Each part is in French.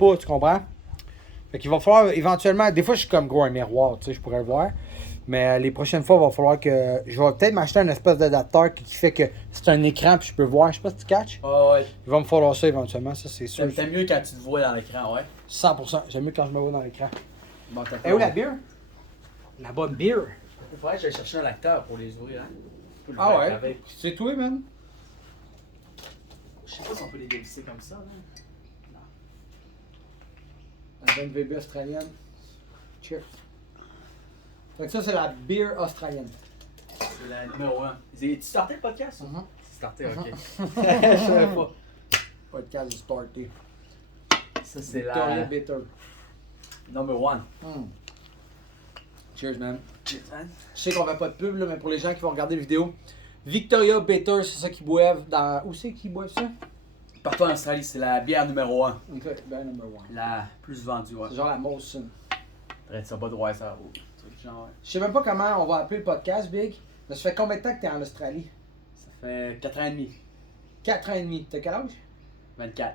pas, tu comprends? Fait qu'il va falloir éventuellement. Des fois, je suis comme gros un miroir, tu sais, je pourrais le voir. Mais les prochaines fois, il va falloir que. Je vais peut-être m'acheter un espèce d'adapteur qui fait que c'est un écran puis je peux voir. Je sais pas si tu catches. Ah ouais. Il va me falloir ça éventuellement, ça c'est sûr. T'aimes mieux quand tu te vois dans l'écran, ouais. 100%. J'aime mieux quand je me vois dans l'écran. Bon, t'as Et où la bière? La bonne bière. Il faudrait que j'aille chercher un lecteur pour les ouvrir, hein. Tu peux le Ah faire ouais? avec. C'est toi, man? Je sais pas si on peut les dévisser comme ça, là. La bonne VB australienne. Cheers. Fait que ça, c'est la bière australienne. C'est la numéro 1. Tu starté le podcast? Mhm. C'est starté, ok. Je savais pas. Podcast est starté. Ça, c'est Victoria la Bitter. number 1. Cheers, man. Cheers, man. Je sais qu'on fait pas de pub, là, mais pour les gens qui vont regarder la vidéo, Victoria Bitter, c'est ça qu'ils boivent dans. Où c'est qu'ils boivent ça? Partout en Australie, c'est la bière numéro 1. Ok, ben number one. La plus vendue, ouais. C'est genre la Molson. Arrête ça, pas de voir ça. Oh, truc genre, ouais. Je sais même pas comment on va appeler le podcast, Big. Mais ça fait combien de temps que t'es en Australie? Ça fait 4 ans et demi. 4 ans et demi. T'as quel âge? 24.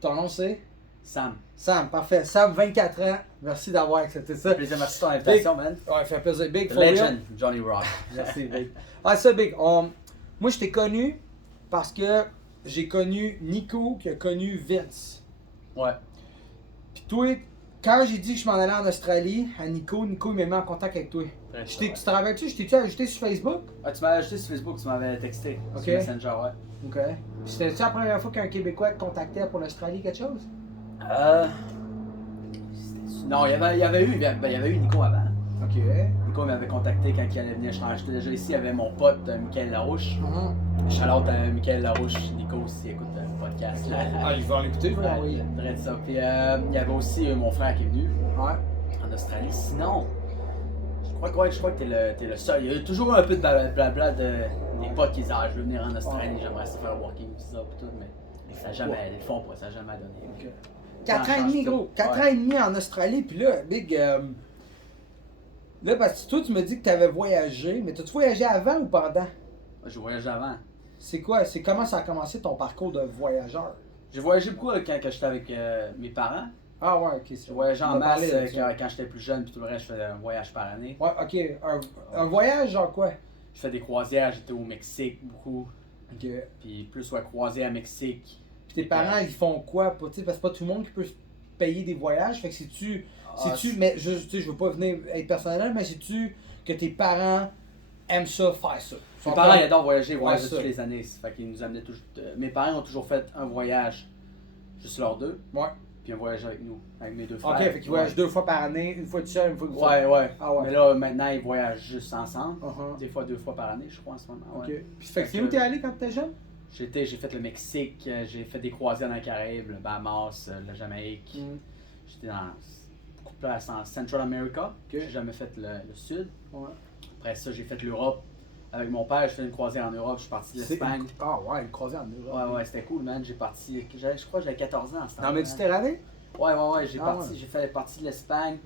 Ton nom c'est? Sam. Sam, parfait. Sam, 24 ans. Merci d'avoir accepté ça. Plaisir, merci de ton invitation, man. Ouais, fait plaisir. Big, The for real. legend, Johnny Rock. Merci, Big. Ah, ça, Big. Moi, je t'ai connu parce que j'ai connu Nico qui a connu Vince. Ouais. Puis toi, quand j'ai dit que je m'en allais en Australie, à Nico il m'a mis en contact avec toi. Très Tu ouais. te rappelles-tu, je t'ai-tu ajouté sur Facebook? Ah, tu m'avais ajouté sur Facebook, tu m'avais texté. Ok. Sur Messenger, ouais. Ok. Puis c'était-tu la première fois qu'un Québécois te contactait pour l'Australie, quelque chose? Non, il y avait eu Nico avant. Ok. Nico m'avait contacté quand il allait venir. J'étais déjà ici, il y avait mon pote Michael Larouche. Shout-out à Michael Larouche, Nico aussi écoute le podcast. Ah, je vais en écouter, je vais Ouais, l'envoyer. très de ça. Puis il y avait aussi mon frère qui est venu Ouais. en Australie. Sinon, je crois que t'es le seul. Il y a toujours un peu de blabla des potes qui disent ah, je veux venir en Australie, j'aimerais ça faire le walking, tout ça, puis tout, mais ça n'a jamais, ils le font pas, ça n'a jamais donné. Ok. 4 ans et demi, gros. 4 ans et demi en Australie, puis là, Big. Là, parce que toi, tu me dis que tu avais voyagé, mais t'as-tu voyagé avant ou pendant? J'ai voyagé avant. C'est quoi? C'est comment ça a commencé ton parcours de voyageur? J'ai voyagé beaucoup quand j'étais avec mes parents. Ah ouais, ok. J'ai voyagé en On a masse parlé de ça. quand j'étais plus jeune, puis tout le reste, je faisais un voyage par année. Ouais, ok. Un voyage, genre quoi? Je fais des croisières, j'étais au Mexique beaucoup, Ok. puis plus croisière Mexique. Puis tes parents, ils font quoi? Parce que c'est pas tout le monde qui peut se payer des voyages. Fait que c'est-tu. Mais je veux pas venir être personnel, mais c'est-tu que tes parents aiment ça, faire ça? Mes parents ils adorent voyager, ils Ouais, voyagent ça. toutes les années. Fait qu'ils nous amenaient toujours. Mes parents ont toujours fait un voyage, juste leurs deux, Ouais. puis un voyage avec nous, avec mes deux frères. Ok, fait qu'ils voyagent 2 fois par année, une fois tout seul, une fois tout seul. Ouais, ouais. Ah ouais. Mais là, maintenant, ils voyagent juste ensemble. Uh-huh. Des fois, 2 fois par année, je crois, en ce moment. Ok. Ouais. Puis fait que c'est Fait où que- t'es allé quand t'étais jeune? J'ai fait le Mexique, j'ai fait des croisières dans les Caraïbes, le Bahamas, la Jamaïque. J'étais dans beaucoup de places en Central America. J'ai jamais fait le sud. Ouais. Après ça, j'ai fait l'Europe. Avec mon père, j'ai fait une croisière en Europe. Je suis parti de l'Espagne. Ah ouais, une croisière en Europe. Ouais, c'était cool, man. J'ai parti. Je crois que j'avais 14 ans à ce Dans temps-là. la Méditerranée? Ouais. J'ai Ah j'ai fait partie de l'Espagne.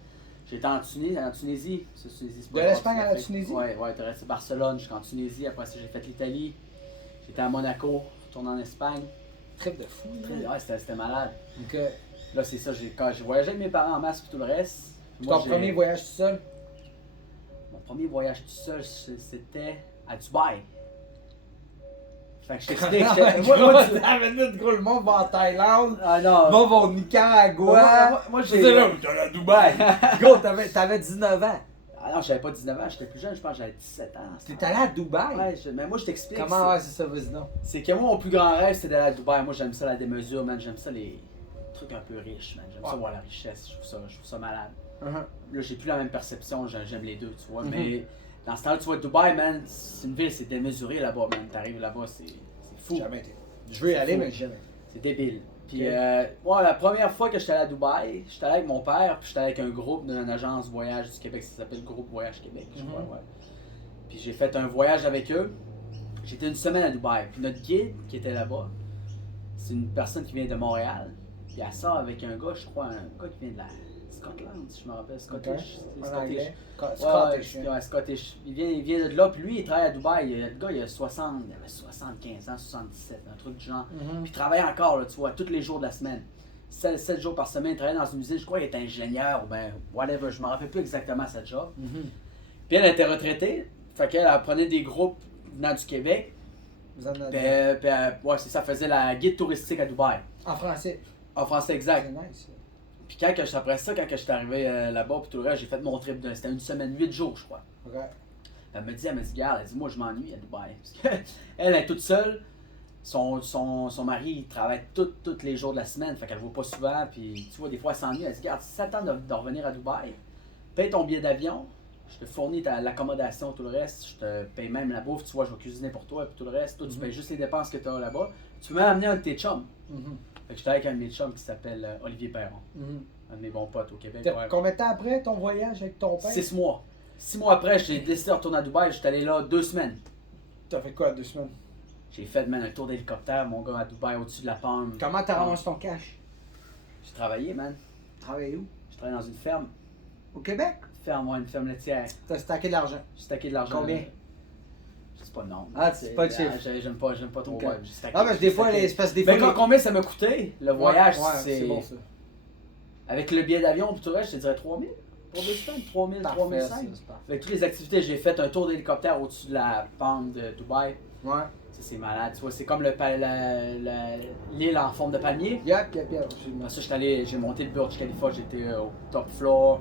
J'étais en Tunisie. C'est De l'Espagne à la Tunisie? Ouais, t'es resté à Barcelone. J'étais en Tunisie. Après ça, j'ai fait l'Italie. J'étais à Monaco, retourné en Espagne. Trip de fou. là. Ouais, c'était malade. Donc, Là, c'est ça. Quand j'ai voyagé avec mes parents en masse et tout le reste. ton j'ai- premier voyage tout seul? Mon premier voyage tout seul, c'était à Dubaï. Fait que je t'explique. Moi, tu t'avais dit, gros, le monde va en Thaïlande. Ah non. Le monde va au Nicaragua. Moi, Je j'ai. disais là, t'es à Dubaï. Gros, t'avais 19 ans. Ah non, j'avais pas 19 ans, j'étais plus jeune, je pense que j'avais 17 ans. T'es allé à Dubaï? Ouais, mais moi je t'explique. Comment, ouais, c'est ça, vas-y non. C'est que moi, mon plus grand rêve, c'était d'aller à Dubaï. Moi, j'aime ça la démesure, man. J'aime ça les trucs un peu riches, man. J'aime ça voir la richesse. Je trouve ça malade. Là, j'ai plus la même perception. J'aime les deux, tu vois. Mais dans ce temps-là, tu vois, Dubaï, man, c'est une ville, c'est démesuré là-bas, man. T'arrives là-bas, c'est fou. Jamais été. Je veux y aller, fou. mais jamais. C'est débile. Puis, Ok. moi, la première fois que j'étais allé à Dubaï, j'étais allé avec mon père, puis j'étais allé avec un groupe d'une agence voyage du Québec, ça s'appelle Groupe Voyage Québec, je crois, ouais. Puis j'ai fait un voyage avec eux. J'étais une semaine à Dubaï. Puis notre guide qui était là-bas, c'est une personne qui vient de Montréal. Puis elle sort avec un gars, je crois, un gars qui vient de la Scotland, si je me rappelle. Scottish. En Scottish. anglais. Scottish. Scottish. Ouais, Scottish. Il vient de là, puis lui, il travaille à Dubaï. Le gars, il avait 75 ans, 77, un truc du genre. Puis il travaille encore, là, tu vois, tous les jours de la semaine. 7 jours par semaine, il travaillait dans une usine, je crois qu'il était ingénieur ou ben whatever, je me rappelle plus exactement sa job. Puis elle était retraitée, fait qu'elle elle prenait des groupes venant du Québec. Puis, ouais, c'est ça, elle faisait la guide touristique à Dubaï. En français. En français exact. C'est nice. Puis après ça, quand je suis arrivé là-bas, puis tout le reste, j'ai fait mon trip de. C'était une semaine, 8 jours, je crois. Ok. Elle me dit, garde, elle dit, moi je m'ennuie à Dubaï. Parce qu'elle est toute seule. Son mari, il travaille tous les jours de la semaine, fait qu'elle ne voit pas souvent. Puis tu vois, des fois, elle s'ennuie. Elle dit, garde, si ça tente de revenir à Dubaï, paye ton billet d'avion, je te fournis l'accommodation, tout le reste, je te paye même la bouffe, tu vois, je vais cuisiner pour toi, puis tout le reste. Toi, tu payes juste les dépenses que tu as là-bas. Tu peux même amener un de tes chums. Fait que j'étais avec un de mes chums qui s'appelle Olivier Perron. Un de mes bons potes au Québec. Ouais. Combien de temps après ton voyage avec ton père? 6 mois. 6 mois après, j'ai décidé de retourner à Dubaï. J'étais allé là 2 semaines. T'as fait quoi 2 semaines? J'ai fait man, un tour d'hélicoptère, mon gars, à Dubaï, au-dessus de la palme. Comment t'as ramassé ton cash? J'ai travaillé, man. Travaillé où? J'ai travaillé dans une ferme. Au Québec? Une ferme laitière. T'as stacké de l'argent. J'ai stacké de l'argent. Combien? Je sais pas le nom. Ah, c'est pas le chiffre. J'aime pas trop. Ok. Ouais, j'ai stacké, Ah, parce que des fois, stacké. les espèces des fois. Mais combien ça m'a coûté, le voyage, ouais, c'est bon ça. Avec le billet d'avion et tout le reste, je te dirais 3000 pour 2 semaines. 3000, Parfait, 3005. c'est parfait. Avec toutes les activités, j'ai fait un tour d'hélicoptère au-dessus de la palme de Dubaï. Ouais. Ça, c'est malade, tu vois, c'est comme l'île en forme de palmier. Yep. Après ça, j'ai monté le Burj Khalifa, j'étais au top floor.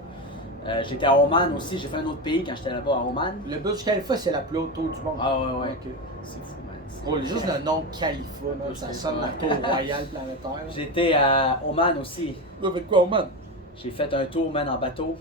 J'étais à Oman aussi, j'ai fait un autre pays quand j'étais là-bas à Oman. Le Burj Khalifa, c'est la plus haute tour du monde. Ah ouais. Ok. C'est fou, man. Oh, juste le nom Khalifa, man, ça sonne la tour royale planétaire. J'étais à Oman aussi. T'as fait quoi, man? J'ai fait un tour, man, en bateau.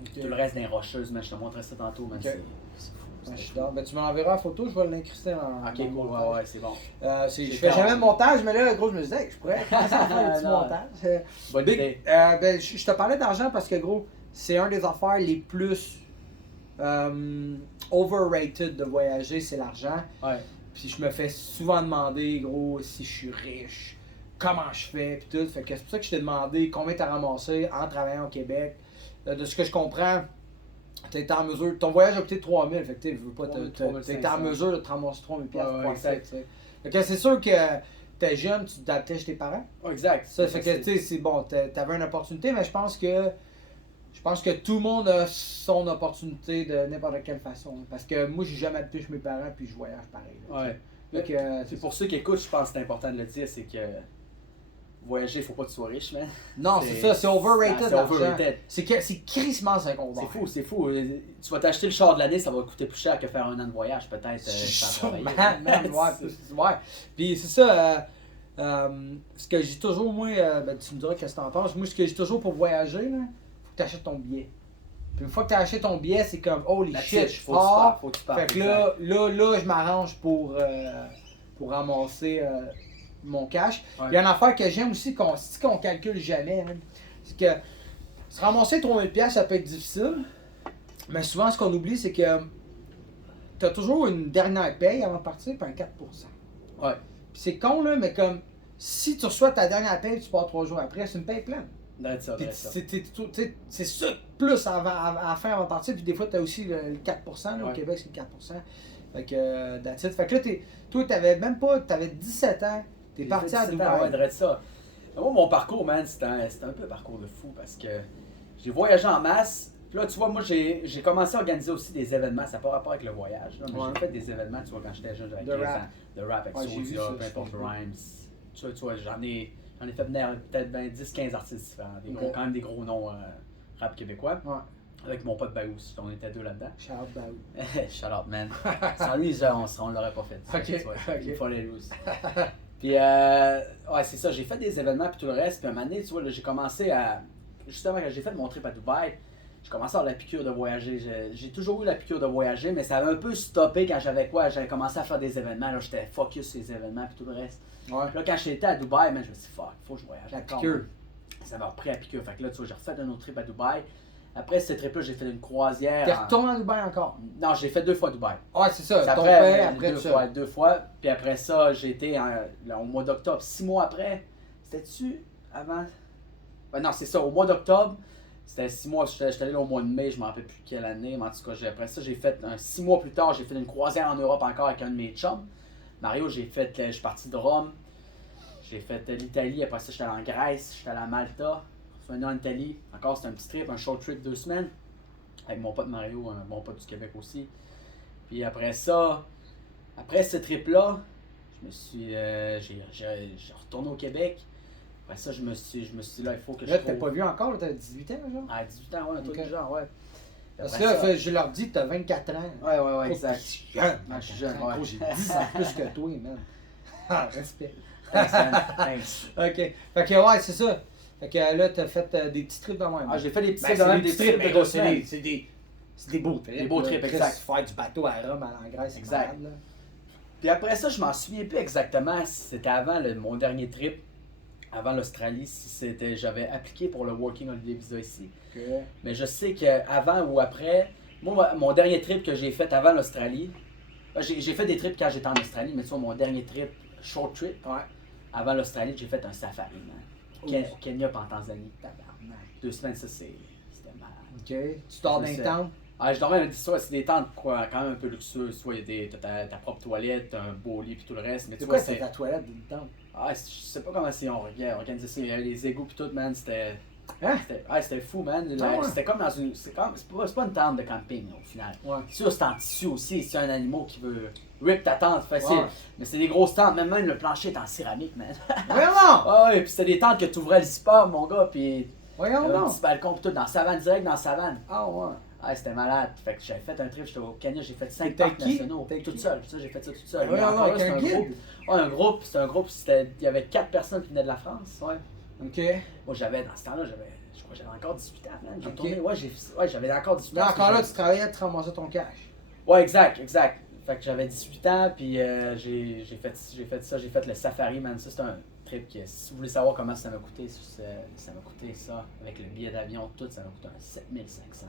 Ok. Tout le reste des rocheuses, man, je te montrerai ça tantôt, man. Ok. C'est fou. Ouais, je suis d'accord. Ben, tu m'enverras la photo, je vais l'incruster en. Ok, dans le cool, montage. ouais, c'est bon. Je fais jamais de montage, mais là, gros, je me disais, je pourrais commencer à faire un petit Non. montage. Bonne idée. Ben, je te parlais d'argent parce que, gros, c'est un des affaires les plus overrated de voyager, c'est l'argent. Ouais. Puis je me fais souvent demander, gros, si je suis riche, comment je fais, puis tout. Fait que c'est pour ça que je t'ai demandé combien t'as ramassé en travaillant au Québec. De ce que je comprends, t'es en mesure, ton voyage a coûté 3000, fait que tu veux pas, t'es en mesure de te ramasser 3000 piastres Ouais, pour ça, exact. tu sais. Fait que c'est sûr que t'es jeune, tu t'adaptais chez tes parents. Ouais, exact. Ça fait que, tu sais, c'est bon, t'avais une opportunité, mais je pense que tout le monde a son opportunité de n'importe quelle façon. Parce que moi, j'ai jamais habité chez mes parents, puis je voyage pareil. Là. Ouais. Fait que, C'est pour ceux qui écoutent, je pense que c'est important de le dire, c'est que voyager, il faut pas que tu sois riche, man. non, c'est ça, c'est overrated. C'est l'argent. overrated. C'est crissement secondaire. C'est fou. Tu vas t'acheter le char de l'année, ça va coûter plus cher que faire un an de voyage, peut-être. Sans travailler. Ouais. Puis c'est ça, ce que je dis toujours, moi, ben, tu me diras qu'est-ce que t'en penses. Moi, ce que je dis toujours pour voyager, là, faut que tu achètes ton billet. Puis une fois que tu as acheté ton billet, c'est comme holy shit, je pars. Faut que tu pars. Fait que là, je m'arrange pour ramasser mon cash. Ouais. Il y a une affaire que j'aime aussi qu'on calcule jamais, hein. C'est que se ramasser 3000$, ça peut être difficile. Mais souvent, ce qu'on oublie, c'est que tu as toujours une dernière paye avant de partir, puis un 4%. Ouais. Puis c'est con, là, mais comme si tu reçois ta dernière paye, tu pars 3 jours après, c'est une paye pleine. That's ça, Puis that's ça. c'est ça, plus à la fin avant de partir. Puis des fois, tu as aussi le 4%. Là, Ouais. Au Québec, c'est le 4%. Fait que, that's it. Fait que là, toi, t'avais même pas, t'avais 17 ans. T'es parti à Dubaï. Ouais, drette ça. Moi, mon parcours, man, c'était un peu un parcours de fou parce que j'ai voyagé en masse. Puis là, tu vois, moi, j'ai commencé à organiser aussi des événements. Ça n'a pas rapport avec le voyage. Là, mais Ouais. j'ai fait des événements, tu vois, quand j'étais jeune, j'avais De 15 rap. ans. De rap avec Ouais, j'ai vu Soulja, ça, peu je importe pense. Rhymes. Tu vois, j'en ai fait venir peut-être 10-15 artistes différents. Des Ok. gros, quand même des gros noms rap québécois. Ouais. Avec mon pote Baou aussi. On était deux là-dedans. Shout out Baou. Shut up, man. Sans lui, on l'aurait pas fait. Ok, Tu vois, ok. Il fallait lui aussi. Puis, ouais, c'est ça. J'ai fait des événements, puis tout le reste. Puis, à un moment donné, tu vois, là, j'ai commencé à. Justement, quand j'ai fait mon trip à Dubaï, j'ai commencé à avoir la piqûre de voyager. J'ai toujours eu la piqûre de voyager, mais ça avait un peu stoppé quand j'avais commencé à faire des événements. Là, j'étais focus sur les événements, puis tout le reste. Ouais. Puis là, quand j'étais à Dubaï, man, je me suis dit, fuck, faut que je voyage. La encore, piqûre. man. Ça m'a repris la piqûre. Fait que là, tu vois, j'ai refait un autre trip à Dubaï. Après ce trip-là, j'ai fait une croisière. T'es retourné à Dubaï encore. Non, j'ai fait 2 fois Dubaï. Ouais, c'est ça. C'est Ton après, père, après deux ça. fois, 2 fois. Puis après ça, j'ai été au mois d'octobre, 6 mois après. C'était-tu avant? Ouais, non, c'est ça, au mois d'octobre. C'était 6 mois, j'étais allé là au mois de mai, je ne me rappelle plus quelle année. Mais en tout cas, après ça, j'ai fait 6 mois plus tard, j'ai fait une croisière en Europe encore avec un de mes chums. Mario, je suis parti de Rome. J'ai fait l'Italie, après ça, j'étais allé en Grèce, j'étais allé à Malta. Revenu en Italie. Encore, c'était un petit trip, un short trip 2 semaines. Avec mon pote Mario, un bon pote du Québec aussi. Puis après ça, après ce trip-là, je me suis. J'ai retourné au Québec. Après ça, je me suis dit là, il faut que je. Là, t'as pas vu encore, t'as 18 ans, genre? À 18 ans, ouais, un truc Ok. du genre, ouais. Parce Après que là, ça- je leur dis, t'as 24 ans. Ouais, Oh, exact. je suis jeune. Je suis jeune, ouais. Gros, j'ai 10 ans plus que toi, man. Ah, respect. Thanks, man. Thanks. Ok. Fait que, ouais, c'est ça. Fait que là, t'as fait des petits trips de même. Ah, j'ai fait des petits Ben, trips, c'est quand même, des des petits trips trips, de mais 2 c'est semaines. des beaux trips. Des beaux là. trips, Chris, exact. Faire du bateau à Rome, aller en Grèce, c'est Exact. malade, là. Puis après ça, je m'en souviens plus exactement si c'était avant mon dernier trip, avant l'Australie, si c'était j'avais appliqué pour le Working Holiday Visa ici. Ok. Mais je sais qu'avant ou après, moi, mon dernier trip que j'ai fait avant l'Australie, j'ai fait des trips quand j'étais en Australie, mais tu vois, mon dernier trip, short trip, Ouais. avant l'Australie, j'ai fait un safari, man. Au Kenya puis en Tanzanie. Tabarnak. 2 semaines, ça c'était malade. Ok. Tu dors dans C'est les ça. tentes? Ah, je dormais dans des soit c'est des tentes quoi, quand même un peu luxueuses, soit il y a t'as ta propre toilette, t'as un beau lit puis tout le reste, mais tu C'est vois quoi, c'est c'est. ta toilette d'une tente? Ah, je sais pas comment c'est organisé ça, il y avait les égouts puis tout, man, c'était. Hein? C'était fou, man. Ah ouais. C'était comme dans une. C'est pas une tente de camping, au final. Ouais. C'est sûr, c'est en tissu aussi, c'est un animal qui veut rip ta tente facile. Ouais. Mais c'est des grosses tentes, même le plancher est en céramique, man. Vraiment? Ah ouais, puis c'était des tentes que tu ouvrais le zipper, mon gars, puis Voyons un donc. petit balcon, puis tout, dans la savane, direct dans la savane. Ah ouais. Ah, c'était malade. Fait que j'avais fait un trip, j'étais au Kenya, j'ai fait 5 T'étais parcs qui? nationaux. T'étais Toute qui? seule, ça, j'ai fait ça toute seule. Ouais, Mais non, encore avec là, un c'était guide? groupe. Ouais, un groupe, il y avait 4 personnes qui venaient de la France. Ouais. Ok. Moi, dans ce temps-là, je crois que j'avais encore 18 ans, man. J'ai Ok. tourné, ouais, j'avais encore 18 ans. Là, parce que encore là, j'avais- tu travaillais, tu ramassais ton cash. Ouais, exact. Fait que j'avais 18 ans, puis j'ai fait ça, j'ai fait le safari, man. Ça, c'est un trip que, si vous voulez savoir comment ça m'a coûté, ça m'a coûté ça, avec le billet d'avion, tout, ça m'a coûté un 7500.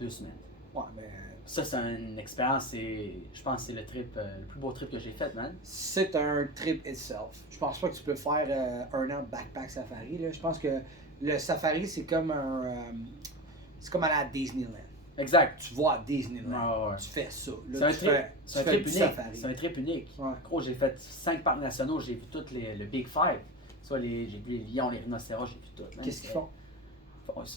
2 semaines. Ouais, mais Ça, c'est une expérience, je pense que c'est le trip, le plus beau trip que j'ai fait, man. c'est un trip itself. Je pense pas que tu peux faire un an de backpack safari. Là. Je pense que le safari, c'est comme c'est comme aller à Disneyland. Exact. Tu vas à Disneyland. Ouais, ouais. Tu fais ça. C'est Là, un tu trip, fais- c'est un tu fais trip du unique. safari. C'est un trip unique. Ouais. Gros, j'ai fait 5 parcs nationaux, j'ai vu tous le Big Five. Soit j'ai vu les lions, les rhinocéros, j'ai vu tout. man. Qu'est-ce qu'ils font?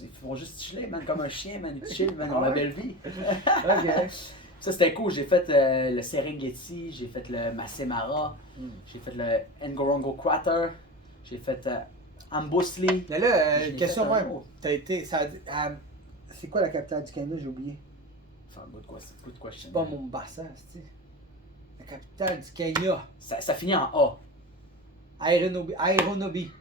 Ils font juste chiller, man, comme un chien, man. Ils chillent, man, Ah dans la ouais? belle vie. Ok. Ça, c'était cool. J'ai fait le Serengeti, j'ai fait le Masai Mara, j'ai fait le Ngorongo Crater, j'ai fait Ambosli. Mais là, Je l'ai question, fait un ouais. jour. T'as été. C'est quoi la capitale du Canada? J'ai oublié. Enfin, good question. C'est pas Mombasa, c'est la capitale du Kenya. Ça finit en A. Aéronobi. Aéronobi,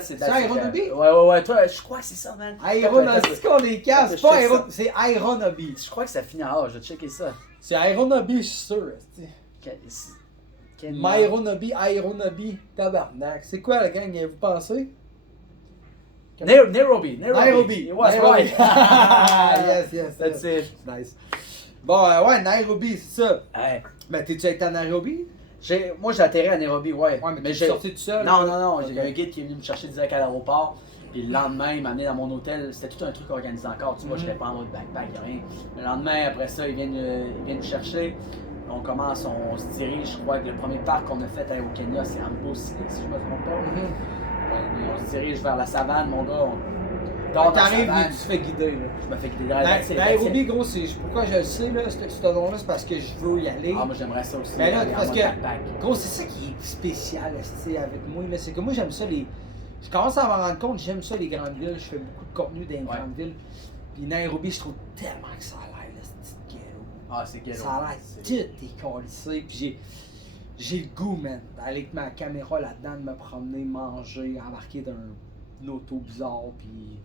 C'est Aéronobi? Ouais, toi, je crois que c'est ça, man. Aéronobi, c'est qu'on est casse. C'est pas Je check ça. c'est Aéronobi. Je crois que ça finit en A, je vais checker ça. C'est Aéronobi, je suis sûr. Kenya. Aéronobi, tabarnak. C'est quoi la gang, vous pensez? Nairobi. Nairobi. It was Nairobi. right. yes. That's it. Nice. Bon, ouais, Nairobi, c'est ça. Ouais. Mais t'es-tu été à Nairobi? Moi, j'ai atterri à Nairobi, ouais. Ouais, mais t'es j'ai sorti tout seul? Non, Ok. j'ai un guide qui est venu me chercher direct à l'aéroport. Puis le lendemain, il m'a amené dans mon hôtel. C'était tout un truc organisé encore. Tu vois, je n'étais pas en mode backpack, rien. Le lendemain, après ça, il vient me chercher. On se dirige. Je crois que le premier parc qu'on a fait au Kenya, c'est Ambosli, si je me trompe pas. On se dirige vers la savane, mon gars. On dort dans la T'arrives et savane. tu te fais guider, là. Je me fais guider dans la Nairobi, gros, pourquoi je le sais, là, ce nom-là, c'est parce que je veux y aller. Ah, moi, j'aimerais ça aussi. Mais là, aller en parce mode que, backpack. gros, c'est ça qui est spécial, esti, avec moi, là. C'est que moi, j'aime ça, je commence à m'en rendre compte, j'aime ça, les grandes villes. Je fais beaucoup de contenu dans les Ouais. grandes villes. Puis Nairobi, je trouve tellement que ça a l'air, là, ce petit ghetto. Ah, c'est ghetto. Ça a l'air C'est- tout décalissé. Puis j'ai le goût, man, d'aller avec ma caméra là-dedans, de me promener, manger, embarquer dans un auto bizarre, puis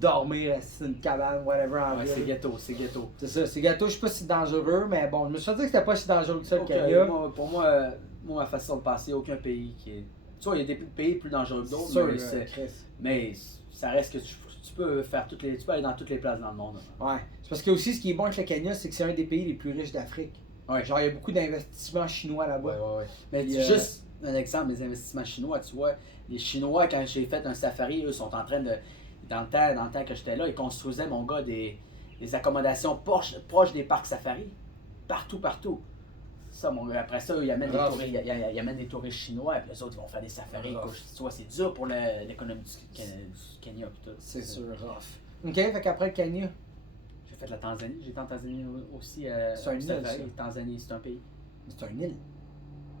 dormir, c'est une cabane, whatever, en Ouais, ville. c'est ghetto, c'est ghetto. C'est ça, c'est gâteau, je sais pas si c'est dangereux, mais bon, je me suis dit que c'était pas si dangereux que ça, le Ok, Kenya. pour moi, ma façon de passer, aucun pays qui est. Tu vois, il y a des pays plus dangereux que d'autres, Sûr, mais, mais ça reste que tu peux faire tu peux aller dans toutes les places dans le monde. Ouais. C'est parce que aussi, ce qui est bon avec le Kenya, c'est que c'est un des pays les plus riches d'Afrique. Ouais. Genre, il y a beaucoup d'investissements chinois là-bas. Ouais. Mais Puis, juste un exemple des investissements chinois, tu vois, les Chinois, quand j'ai fait un safari, eux sont en train de. Dans le temps que j'étais là, ils construisaient, mon gars, des accommodations proches des parcs safari. Partout. Ça, après ça, ils amènent, Rough. ils amènent des touristes chinois, puis les autres, ils vont faire des safaris. Rough. Tu vois, c'est dur pour l'économie du Kenya. Pis tout. C'est sûr, rough. Ok, fait qu'après le Kenya. J'ai fait la Tanzanie. J'étais en Tanzanie aussi. C'est un île, safari. ça. Tanzanie, c'est un pays. C'est un île.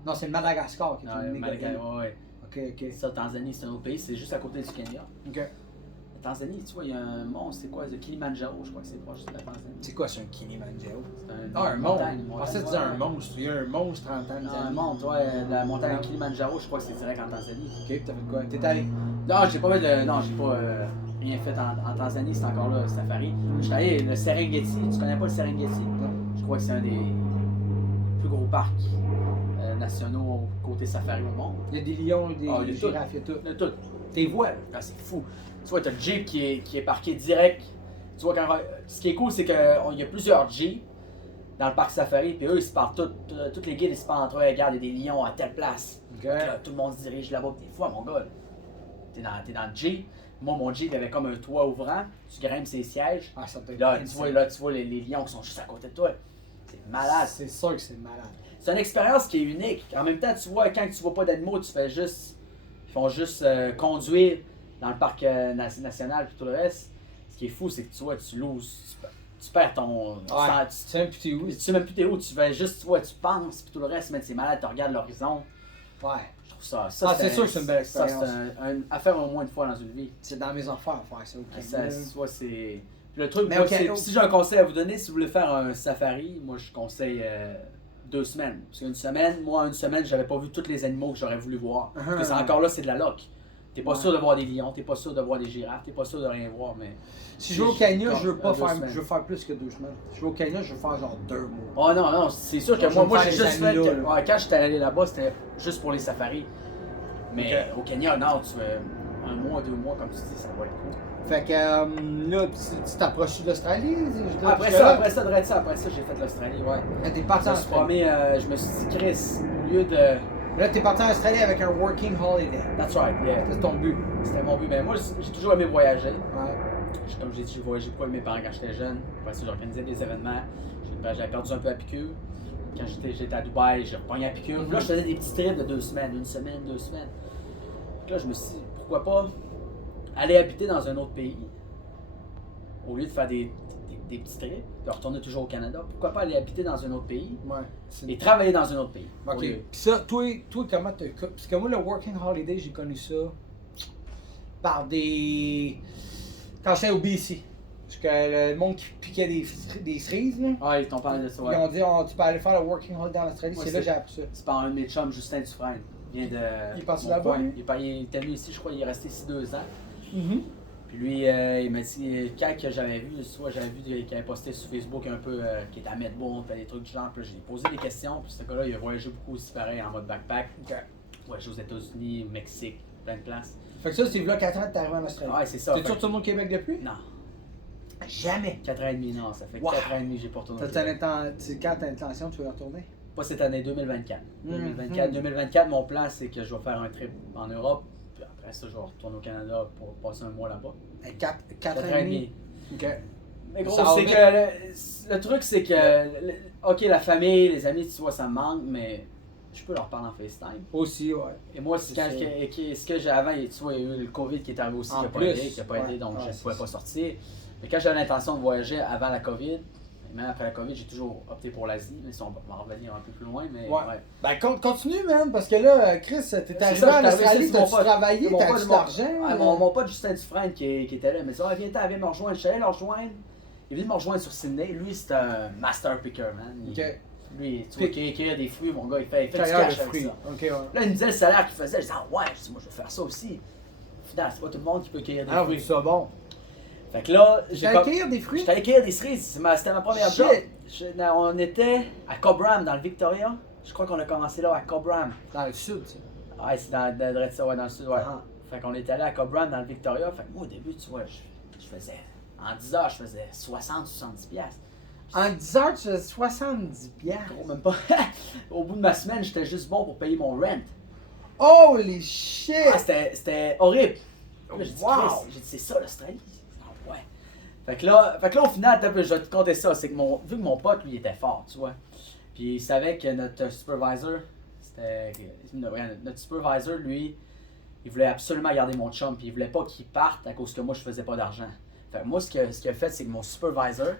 Non, c'est le Madagascar qui est une méga île. Madagascar, ouais. Ok. Ça, Tanzanie, c'est un autre pays. C'est juste à côté du Kenya. Ok. La Tanzanie, tu vois, il y a un mont, c'est quoi? Le Kilimanjaro, je crois que c'est proche de la Tanzanie. C'est quoi, c'est un Kilimanjaro? C'est Ah, un monstre. montagne. Je pensais que tu disais un monstre. Il y a un monstre en Tanzanie. Un mont, ouais, la montagne Kilimanjaro, je crois que c'est direct en Tanzanie. Ok, t'as fait quoi? T'es allé? Non, j'ai pas rien fait en Tanzanie, c'est encore là, le safari. J'étais allé le Serengeti, tu connais pas le Serengeti? Non. Je crois que c'est un des plus gros parcs nationaux côté safari au monde. Il y a des lions, des Il y a tout. girafes, il y a tout. Il y a tout. Tes voies, là, c'est fou. Tu vois, t'as le Jeep qui est parqué direct. Tu vois, ce qui est cool, c'est qu'il y a plusieurs Jeeps dans le parc safari, puis eux, ils se parlent tous les guides, ils se parlent entre eux, regarde, il y a des lions à telle place. Ok. Là, tout le monde se dirige là-bas, t'es fou, mon gars. T'es dans le Jeep. Moi, mon Jeep, il avait comme un toit ouvrant, tu grimpes ses sièges. Ah, ça peut être Là, insane. tu vois les lions qui sont juste à côté de toi. C'est malade. C'est sûr que c'est malade. C'est une expérience qui est unique. En même temps, tu vois, quand tu vois pas d'animaux, ils font juste conduire dans le parc national et tout le reste. Ce qui est fou, c'est que tu vois, tu perds ton. Ouais. Tu sais un petit où? Tu sais même plus t'es où, tu vas juste, tu vois, tu penses, puis tout le reste, mais c'est malade, tu regardes l'horizon. Ouais. Je trouve ça. C'est sûr que c'est une belle expérience. Ça, c'est à faire au moins une fois dans une vie. C'est dans mes affaires à faire ça. Ok. Tu vois, c'est. Puis le truc, Mais moi, ok, si j'ai un conseil à vous donner, si vous voulez faire un safari, moi je conseille 2 semaines. Parce qu'une semaine, j'avais pas vu tous les animaux que j'aurais voulu voir. Parce que c'est encore là, c'est de la loc. T'es pas sûr de voir des lions, t'es pas sûr de voir des girafes, t'es pas sûr de rien voir, mais. Si je vais au Kenya, Comme je veux pas 2 faire. semaines. Je veux faire plus que 2 semaines. Si je vais au Kenya, je veux faire genre 2 mois. Oh non, c'est sûr que Je vais moi me j'ai faire juste des fait. amis là. Ouais, quand j'étais allé là-bas, c'était juste pour les safaris. Mais Ok. au Kenya, non, tu fais 1 mois, 2 mois, comme tu dis, ça va être cool. Fait que là, tu t'approches d'Australie? Après ça, j'ai fait l'Australie, ouais. T'es parti Je en me suis Australie. promis, je me suis dit, Chris, au lieu de. Là, t'es parti en Australie avec un working holiday. That's right, yeah. C'est ton but. C'était mon but. Ben, moi, j'ai toujours aimé voyager. Ouais. Comme j'ai dit, j'ai voyagé beaucoup avec mes parents quand j'étais jeune. Après ça, j'organisais des événements. J'ai perdu un peu à piqûre. Quand j'étais à Dubaï, j'ai repogné à piqûre. Puis là, je faisais des petits trips de 2 semaines, 1 semaine, 2 semaines. Puis là, je me suis dit, pourquoi pas aller habiter dans un autre pays au lieu de faire des petits trips, de retourner toujours au Canada. Pourquoi pas aller habiter dans un autre pays Ouais. et travailler dans un autre pays. Ok. Au lieu- Puis ça, toi, comment t'as. Parce que moi, le working holiday, j'ai connu ça par des. Quand j'étais au BC. Parce que le monde qui piquait des cerises, là. Ah, ils t'ont parlé de ça, Ils ouais. ont dit, oh, tu peux aller faire le working holiday en Australie. Ouais, c'est là que j'ai appris ça. C'est par un de mes chums, Justin Dufresne. Il vient de. Il est parti mon là-bas, coin. lui? Il était venu ici, je crois, il est resté ici 2 ans. Mhm. Puis lui, il m'a dit, quand que j'avais vu, j'avais vu qu'il avait posté sur Facebook un peu, qu'il était à Melbourne, fait des trucs du genre. Puis là, j'ai posé des questions, puis ce gars-là, il a voyagé beaucoup aussi pareil en mode backpack. Ok. Voyagé aux États-Unis, au Mexique, plein de places. Fait que ça, c'est là 4 ans que t'es arrivé en Australie. Ouais, c'est ça. T'es-tu Fait- retourné au Québec depuis? Non, Jamais. 4 ans et demi, non, ça fait Wow. 4 ans et demi que j'ai pas retourné. au Québec. C'est quand t'as l'intention, tu veux y retourner? Pas cette année, 2024. Mhm. 2024, mon plan, c'est que je vais faire un trip en Europe, puis après ça, je vais retourner au Canada pour passer 1 mois là-bas. 4 4 ans et demi. Ok. Mais gros, Ça va c'est vite. que le truc, c'est que, ok, la famille, les amis, tu vois, ça me manque, mais je peux leur parler en FaceTime. Aussi, ouais. Et moi, C'est quand sûr. ce que j'ai avant, tu vois, il y a eu le COVID qui est arrivé aussi, En qui n'a pas plus, aidé, ouais. donc Ouais, je ne c'est pouvais ça. pas sortir. Mais quand j'avais l'intention de voyager avant la COVID, et même après la COVID, j'ai toujours opté pour l'Asie, mais ça, on va en revenir un peu plus loin, mais Ouais. ouais. Ben, continue, man, parce que là, Chris, t'es C'est arrivé ça, en je suis arrivé, Australie, c'est mon t'as-tu pote. travaillé, Mon t'as-tu pote, de mon- l'argent? Ouais, mon pote Justin Dufresne qui était là, mais ça, viens me rejoindre. Je suis allé le rejoindre. Il est venu me rejoindre sur Sydney. Lui, c'est un master picker, man. Ok. Lui, tu vois, qui cueille des fruits, mon gars, il fait du Carrière de cash avec fruits. ça. Ok, ouais. Là, il me disait le salaire qu'il faisait. Je disais, ah ouais, je dis, moi, je vais faire ça aussi. Au final, c'est pas tout le monde qui peut cueillir des Ah, fruits. oui, ça bon. Fait que là, J'ai accueillir des fruits? J'étais allé cueillir des cerises. C'était ma première Shit. job. On était à Cobram, dans le Victoria. Je crois qu'on a commencé là à Cobram. Dans le sud, ça. Ouais, c'est dans le sud, ouais. Ah. Fait qu'on est allé à Cobram dans le Victoria. Fait que moi, au début, tu vois, je faisais. En 10 heures, je faisais 60-70$. piastres. En 10 heures, tu fais 70 piastres. Gros, même pas. Au bout de ma semaine, j'étais juste bon pour payer mon rent. Holy shit! Ah, c'était horrible. Là, j'ai dit, Wow. Chris, j'ai dit, c'est ça l'Australie. Ah, ouais. Fait que là, au final, je vais te compter ça. C'est que vu que mon pote, lui, était fort, tu vois. Puis il savait que notre supervisor, notre supervisor, lui, il voulait absolument garder mon chum, puis il voulait pas qu'il parte à cause que moi je faisais pas d'argent. Fait que moi, ce qu'il a fait, c'est que mon supervisor,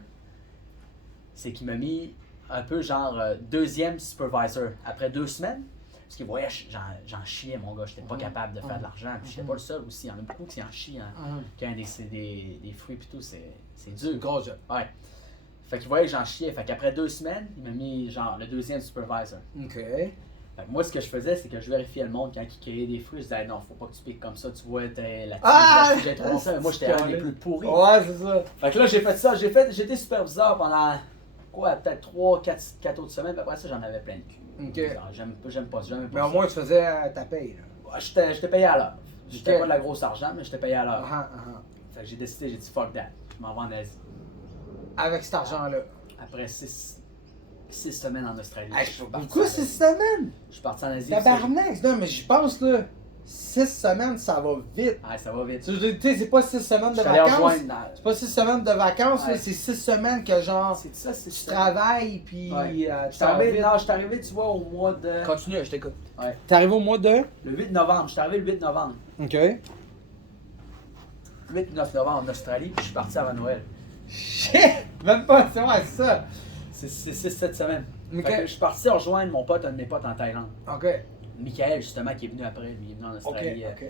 c'est qu'il m'a mis un peu genre deuxième supervisor après 2 semaines. Parce qu'il voyait, j'en chiais, mon gars, j'étais pas capable de faire de l'argent. Puis j'étais pas le seul aussi, il y en a beaucoup qui en chient. Quand des fruits pis tout, c'est dur. Gros job. Ouais. Fait qu'il voyait que j'en chiais. Fait qu'après 2 semaines, il m'a mis genre le deuxième supervisor. OK. Fait que moi, ce que je faisais, c'est que je vérifiais le monde quand il créait des fruits. Je disais, non, faut pas que tu piques comme ça. Tu vois, t'es la j'ai trop longtemps. Moi, j'étais un des plus pourris. Ouais, c'est ça. Fait que là, j'ai fait ça. J'étais superviseur pendant, peut-être 3-4 autres semaines. Puis après ça, j'en avais plein de cul. OK. J'aime pas ça. Mais au moins, tu faisais ta paye, là. Ouais, j'étais payé à l'heure. J'étais Ok. pas de la grosse argent, mais j'étais payé à l'heure. Uh-huh. Fait que j'ai dit fuck that. Je m'en vais en Asie. Avec cet argent-là. Après 6 semaines en Australie. Hey, je suis parti pourquoi en 6 Asie. semaines? Je suis parti en Asie. Tabarnak! Non, mais j'y pense, là. 6 semaines, ça va vite. Ouais, ça va vite. Tu sais, c'est pas 6 semaines de Je suis allé vacances. rejoindre C'est pas 6 semaines de vacances, là, Ouais. c'est 6 semaines que genre C'est ça, c'est tu ça. travailles puis Ouais. tu Je suis t'en arrivé, vite. non, je suis arrivé, tu vois, au mois de. Continue, je t'écoute. Ouais. T'es arrivé au mois de. Le 8 novembre. Je suis arrivé le 8 novembre. Ok. 8 ou 9 novembre en Australie, puis je suis parti avant Noël. Shit! Même pas, c'est vrai, c'est ça. C'est 6-7 semaines. Ok. Fait que je suis parti rejoindre mon pote, un de mes potes en Thaïlande. Ok. Michael, justement, qui est venu après. Lui, il est venu en Ok. Australie. Ok.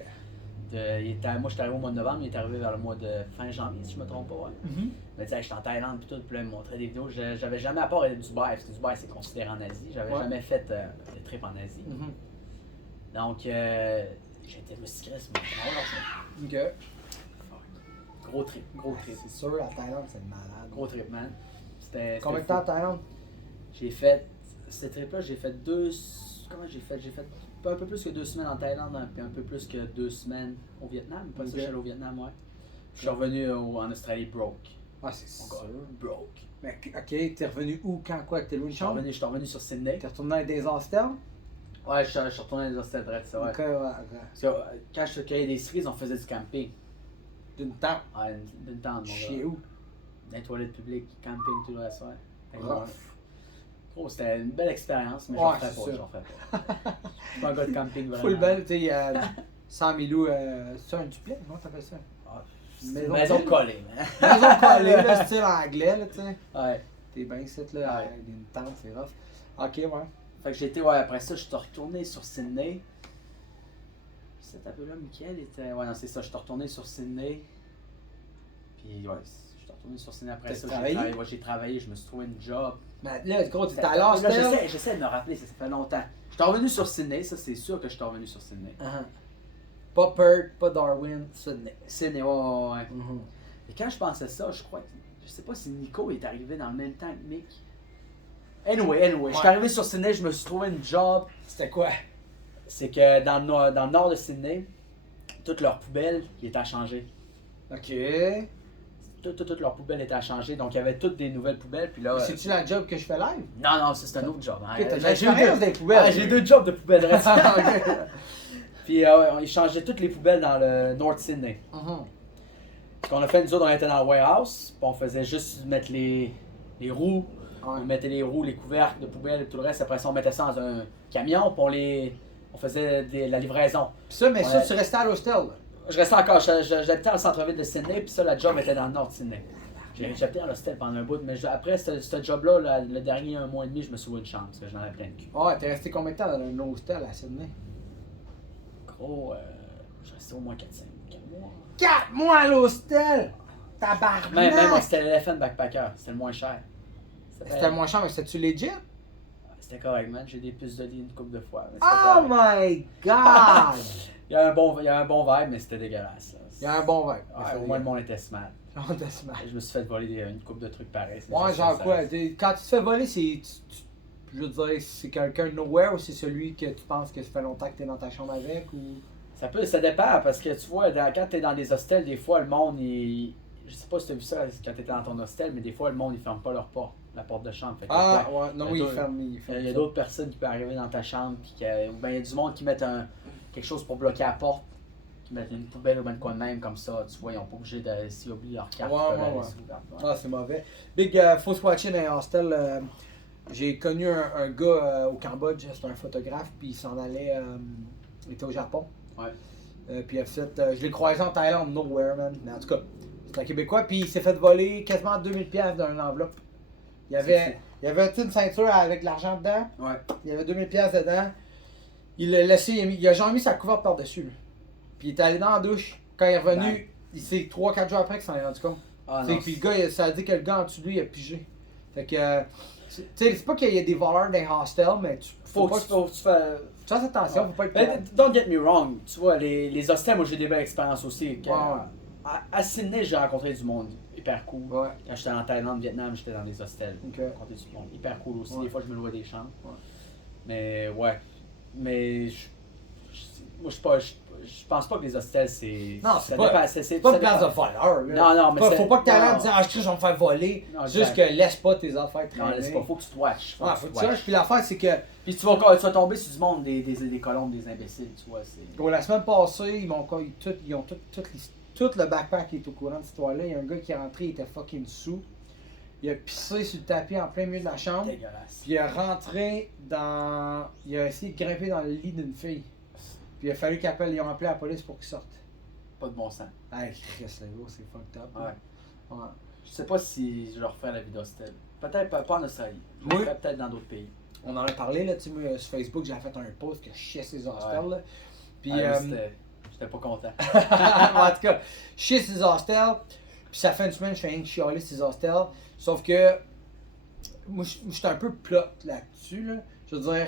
Moi, je suis arrivé au mois de novembre, il est arrivé vers le mois de fin janvier, si je me trompe pas. Ouais. Mais tu sais, j'étais en Thaïlande, puis tout, puis là, il me montrait des vidéos. J'avais jamais, à part Dubaï, parce que Dubaï, c'est considéré en Asie, j'avais Ouais. jamais fait de trip en Asie. Donc, j'étais musicresse, mais Ok. gros trip, gros trip. C'est sûr, la Thaïlande, c'est malade. Gros trip, man. C'était Combien de fou. temps en Thaïlande? J'ai fait, cette trip-là, j'ai fait comment j'ai fait? J'ai fait un peu plus que 2 semaines en Thaïlande, puis un peu plus que 2 semaines au Vietnam. Pas ça, Ok. je suis allé au Vietnam, ouais. Je suis revenu en Australie broke. Ah, c'est Mon sûr. gars, broke. Mais ok, t'es revenu où, quand, quoi? T'es loin de chambre? Je suis revenu sur Sydney. T'es retourné avec des hostels? Ouais, je suis retourné dans les hostels, ça, ouais. Ok, ouais. Parce que quand je cueillais des cerises, on faisait du camping. D'une tente. Ouais, d'une tente, mon Chez gars. où? Dans les toilettes publiques, camping, tout le reste, ouais. Rough. Gros, c'était une belle expérience, mais Ouais, j'en ferais c'est pas, sûr. j'en ferais pas. Je suis pas un gars de camping, vraiment. Full belle, tu sais, il y a 100 000 loups. C'est un duplex, comment t'appelles ça? Ah, Maison collée, man. Maison collée, là, style anglais, là, tu sais. Ouais. T'es bien ici, là, Ouais. avec une tente, c'est rough. Ok, ouais. Fait que j'étais, ouais, après ça, je suis retourné sur Sydney. Cet appel-là, Michael était. Ouais, non, c'est ça, je suis retourné sur Sydney. Puis, ouais, je suis retourné sur Sydney après T'as ça. travaillé? Ouais, j'ai travaillé, je me suis trouvé une job. Mais là, gros, t'es à Là, l'hostel. j'essaie de me rappeler, ça fait longtemps. Je suis revenu sur Sydney, ça, c'est sûr que je suis revenu sur Sydney. Pas Perth, pas Darwin, Sydney. Sydney, ouais. Et quand je pensais ça, je crois que. Je sais pas si Nico est arrivé dans le même temps que Mick. Anyway, je suis arrivé sur Sydney, je me suis trouvé une job. C'était quoi? C'est que dans le nord de Sydney, toutes leurs poubelles ils étaient à changer. Ok. Toutes leurs poubelles étaient à changer. Donc il y avait toutes des nouvelles poubelles. Puis là. C'est-tu la job que je fais live? Non, ça, c'est un autre job. Hein. Ok, t'as de J'ai l'expérience deux- des poubelles. Ah, j'ai 2 jobs de poubelles. reste. Puis ils changeaient toutes les poubelles dans le North Sydney. Ce qu'on a fait, nous autres, on était dans le warehouse. Puis on faisait juste mettre les roues. On mettait les roues, les couvercles de poubelles et tout le reste. Après ça, on mettait ça dans un camion. Puis on faisait la livraison. Pis ça, mais ça, Ouais. tu restais à l'hostel, là. Je restais encore, j'habitais dans le centre-ville de Sydney, puis ça, la job était dans le nord de Sydney. J'habitais dans l'hostel pendant un bout, mais après ce job-là, le dernier 1 mois et demi, je me suis loué une chambre, parce que j'en avais plein de cul. Ouais, t'es resté combien de temps dans un hostel à Sydney? Gros, je restais au moins 4 mois. 4 mois à l'hostel! Tabarnak! Même c'était l'Elephant Backpacker, c'était le moins cher. C'était moins cher, mais c'était-tu legit? C'était correct, man. J'ai des puces de lit une couple de fois. mais c'était Oh correct. my god! Il y a un bon vibe, mais c'était dégueulasse. Là. Il y a un bon vibe. Ouais, au moins, le monde était smart. On te smash. Je me suis fait voler une couple de trucs pareils. Ouais, genre quoi? Quand tu te fais voler, je veux dire, c'est quelqu'un de nowhere ou c'est celui que tu penses que ça fait longtemps que t'es dans ta chambre avec ou. Ça dépend, parce que tu vois, quand t'es dans des hostels, des fois, le monde, je sais pas si t'as vu ça quand t'étais dans ton hostel, mais des fois, le monde, ils ferment pas leur porte, la porte de chambre. Fait que Ah, ouais, non, oui, il d'autres- ferme. il y a d'autres personnes qui peuvent arriver dans ta chambre, puis ou bien il y a du monde qui met quelque chose pour bloquer la porte, qui met une poubelle ou bien de quoi de même, comme ça, tu vois, ils ont pas obligé de, s'ils oublient leur carte, Ouais, ils peuvent ouais, aller ouais. sous la porte. Ah, c'est mauvais. Big, faut se watcher dans un hostel. J'ai connu un gars au Cambodge, c'était un photographe, puis il s'en allait. Il était au Japon. Ouais. Puis il a fait. Je l'ai croisé en Thaïlande, nowhere, man. Mais en tout cas, c'est un Québécois, puis il s'est fait voler quasiment 2000$ dans une enveloppe. Il y avait une ceinture avec de l'argent dedans. Ouais. Il y avait 2000$ dedans. Il l'a laissé, il a genre mis sa couverte par-dessus. Là. Puis il est allé dans la douche. Quand il est revenu, Ouais. c'est 3-4 jours après qu'il s'en est rendu compte. Ah, T'sais, non, puis le gars, ça a dit que le gars en dessous de lui, il a pigé. Fait que. C'est pas qu'il y a des voleurs dans les hostels, mais faut que tu fasses. tu fasses attention, faut pas être. Mais don't get me wrong, tu vois, les hostels, moi j'ai des belles expériences aussi. Ouais. À Sydney, j'ai rencontré du monde hyper cool. Ouais. Quand j'étais en Thaïlande, Vietnam, j'étais dans des hostels. Ok. J'ai rencontré du monde hyper cool aussi. Ouais. Des fois, je me louais des chambres. Ouais. Mais ouais. Mais moi, je pense pas que les hostels, c'est. Non, ça c'est pas, dépend- c'est pas une place de voleur. Là. Non, non, mais Faut c'est- pas que t'ailles non. en disant, je vais me faire voler. Non, C'est juste que laisse pas tes affaires Non, traîner. laisse pas, faut que tu te watches. Ouais, faut que tu saches. Puis l'affaire, c'est que. Puis tu vas tomber sur du monde, des colombes, des imbéciles, tu vois. Bon, la semaine passée, ils ont tout le backpack qui est au courant de cette histoire-là. Il y a un gars qui est rentré, il était fucking sous. Il a pissé sur le tapis en plein milieu de la chambre. Dégueulasse. Puis il est rentré dans. Il a essayé de grimper dans le lit d'une fille. Puis il a fallu ils ont appelé la police pour qu'ils sortent. Pas de bon sens. Hey, Chris, le gros, c'est fucked up. Ouais. Ouais. Je sais pas si je leur ferai la vie d'hostel. Peut-être pas en Australie. Je le Oui. ferai peut-être dans d'autres pays. On en a parlé, là, tu sais, moi, sur Facebook, j'ai fait un post que je chiais ces hostels, là. Puis, Ah, moi, j'étais pas content. en tout cas, je chiais ces hostels. Puis ça fait une semaine que je fais rien que chialer ces hostels. Sauf que, moi, je suis un peu plot là-dessus, là. Je veux dire,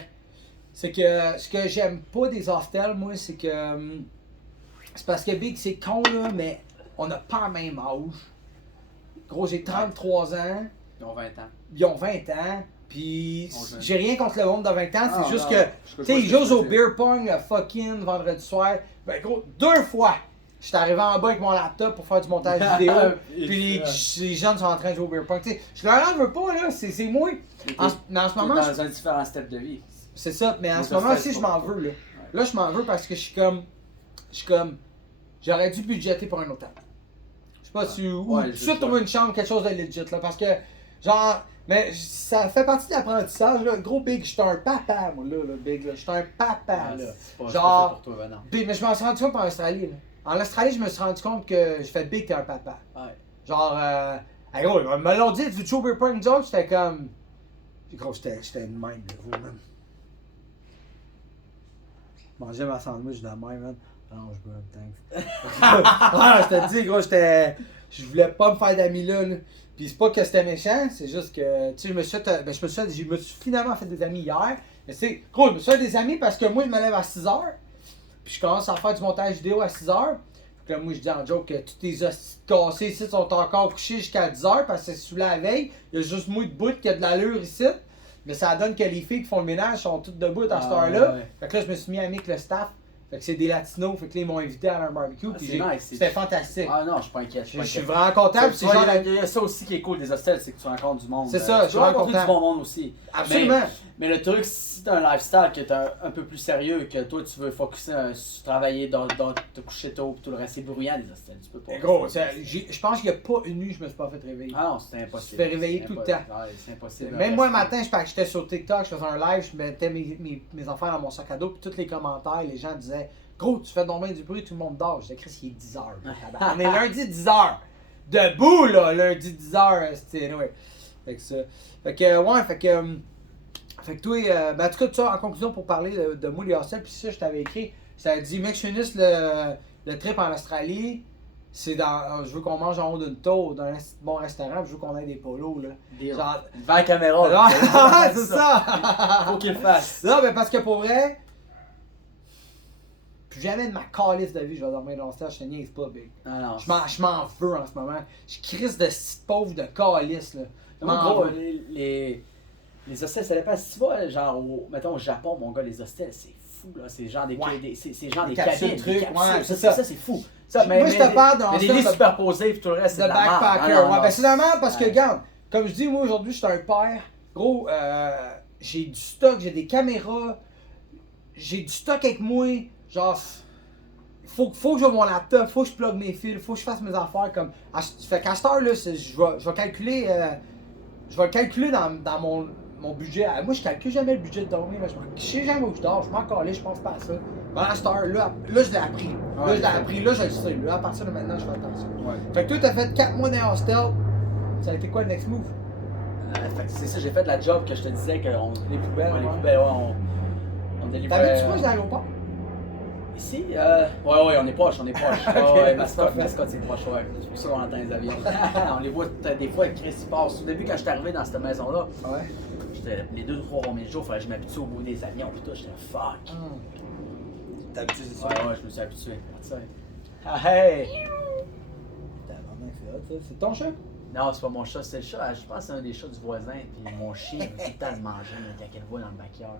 c'est que ce que j'aime pas des hostels, moi, c'est que. C'est parce que Big, c'est con, là, mais on n'a pas le même âge. Gros, j'ai 33 ans. Ils ont 20 ans. Ils ont 20 ans, puis On jeune. j'ai rien contre le monde de 20 ans, c'est Ah, juste non, que, tu sais, ils jouent au beer pong le fucking vendredi soir. Ben gros, 2 fois, je suis arrivé en bas avec mon laptop pour faire du montage vidéo, puis les jeunes sont en train de jouer au beer pong. Tu sais, je leur en veux pas, là, c'est moi. Mais en ce moment, dans un différent step de vie. c'est ça, mais en Les ce moment hostels, aussi, je m'en veux, là. Là, je m'en veux parce que je suis comme, j'aurais dû budgéter pour un hôtel. Je sais pas si, ou Ouais, tout de je suite sais. trouver une chambre, quelque chose de legit, là, parce que, genre, mais ça fait partie de l'apprentissage, là. Gros Big, j'étais un papa, moi, là, Big, là. J'étais un papa, Ah, là. c'est pas Genre- fait pour toi, ben non. Big, mais je m'en suis rendu compte en Australie, là. En Australie, je me suis rendu compte que je fais Big, t'es un papa. Ouais. Genre, hey, gros, ils me l'ont dit, du show beer pong joke, j'étais comme. Gros, j'étais une même, là, vous, man. Manger ma sandwich de même, man. Non, je veux thanks. Ah, je te dis, gros, je voulais pas me faire d'amis là, là. Puis c'est pas que c'était méchant, c'est juste que, tu sais, je me suis finalement fait des amis hier. Mais tu sais, gros, je me suis fait des amis parce que moi, je me lève à 6h. Puis je commence à faire du montage vidéo à 6h. Puis là, moi, je dis en joke que tous tes hosties cassés ici sont encore couchés jusqu'à 10h parce que c'est sous la veille. Il y a juste moi debout qui a de l'allure ici. Mais ça donne que les filles qui font le ménage sont toutes debout à cette heure-là. ouais. Fait que là, je me suis mis ami avec le staff. Fait que c'est des latinos. Fait que là, ils m'ont invité à leur barbecue. Ah, Puis c'est j'ai- nice, c'était fantastique. Ah non, je suis pas inquiet. Je suis vraiment content. puis Tu c'est vois, genre il y a ça aussi qui est cool des hostels, c'est que tu rencontres du monde. C'est ça, je tu suis vas vraiment rencontrer du content. bon monde aussi. Absolument. Mais le truc, si t'as un lifestyle que t'es un peu plus sérieux, que toi tu veux focuser sur travailler, te coucher tôt, pis tout le reste, c'est bruyant les hostels, tu peux pas. Mais gros, je pense qu'il n'y a pas une nuit où je me suis pas fait réveiller. Ah non, c'est impossible. Tu te fais réveiller C'est tout le impossible. temps. Ouais, c'est impossible. Même moi, le matin, j'étais sur TikTok, je faisais un live, je mettais mes affaires dans mon sac à dos, puis tous les commentaires, les gens disaient gros, tu fais donc bien du bruit, tout le monde dort. Je disais, Chris, il est 10h. On est lundi 10h. Debout, là, lundi 10h. C'était, ouais. Fait que ça. Fait que, ouais, fait que toi, ben, en tout cas, ça, en conclusion, pour parler de moi, les hostels, puis ça, je t'avais écrit, ça a dit, mec, je finisse le trip en Australie. C'est dans. Je veux qu'on mange en haut d'une tour, dans un bon restaurant, puis je veux qu'on ait des polos, là. Deal. Genre. Devant la caméra. Ah, c'est ça! Faut qu'il le fasse. Non, mais parce que pour vrai, plus jamais de ma calice de vie, je vais dormir dans le stage, je te niaise pas, big. Ah non. Je m'en veux en ce moment. Je crisse de si pauvre de calice, là. Je En m'en gros, veux. les hostels, ça dépend. Si tu vas, genre, mettons au Japon, mon gars, les hostels, c'est fou, là. C'est genre des, Ouais. c'est genre Des des capsules, cabines, trucs, des capsules. ouais, c'est ça, ça. c'est fou. Moi, je te parle d'un mais des hostel lits de- superposés puis tout le reste, c'est De de la merde. backpacker. Ah, non, Ouais, non. ben c'est normal parce que, Ouais. regarde, comme je dis, moi aujourd'hui, je suis un père. Gros, j'ai du stock, j'ai des caméras, j'ai du stock avec moi. Genre, faut que j'ouvre mon laptop, faut que je plug mes fils, faut que je fasse mes affaires comme. Fait qu'à cette heure-là, je vais calculer. Je vais le calculer dans mon budget. Moi, je calcule jamais le budget de dormir. Là. Je sais jamais où je dors. Je m'en calais, je pense pas à ça. Pendant cette heure, là, je l'ai appris. Là, je l'ai appris. Là, je le sais. Là, à partir de maintenant, je fais attention. Ouais. Fait que toi, t'as fait 4 mois dans un hostel. Ça a été quoi le next move? Fait que c'est ça, j'ai fait la job que je te disais que Les poubelles, les ouais. poubelles, on délivrait. T'avais-tu proche de l'aéroport? Ici, ouais, on est proche, on est proche. Ok, Ouais, parfait. Mascotte, c'est proche, ouais. C'est pour ça qu'on entend les avions. On les voit des fois, Chris, ils passent. Au début, quand j'étais arrivé dans cette maison-là, Ouais. les 2 ou 3 premiers jours, il fallait que je m'habitue au bout des avions, pis tout, j'étais fuck. T'as habitué, c'est ça? Ouais, je me suis habitué. Tu sais. Ah, hey! Tabarnak, c'est hot, ça. C'est ton chat? Non, c'est pas mon chat, c'est le chat. Je pense que c'est un des chats du voisin, puis mon chien, il veut tout le temps le manger quand il le voit dans le backyard.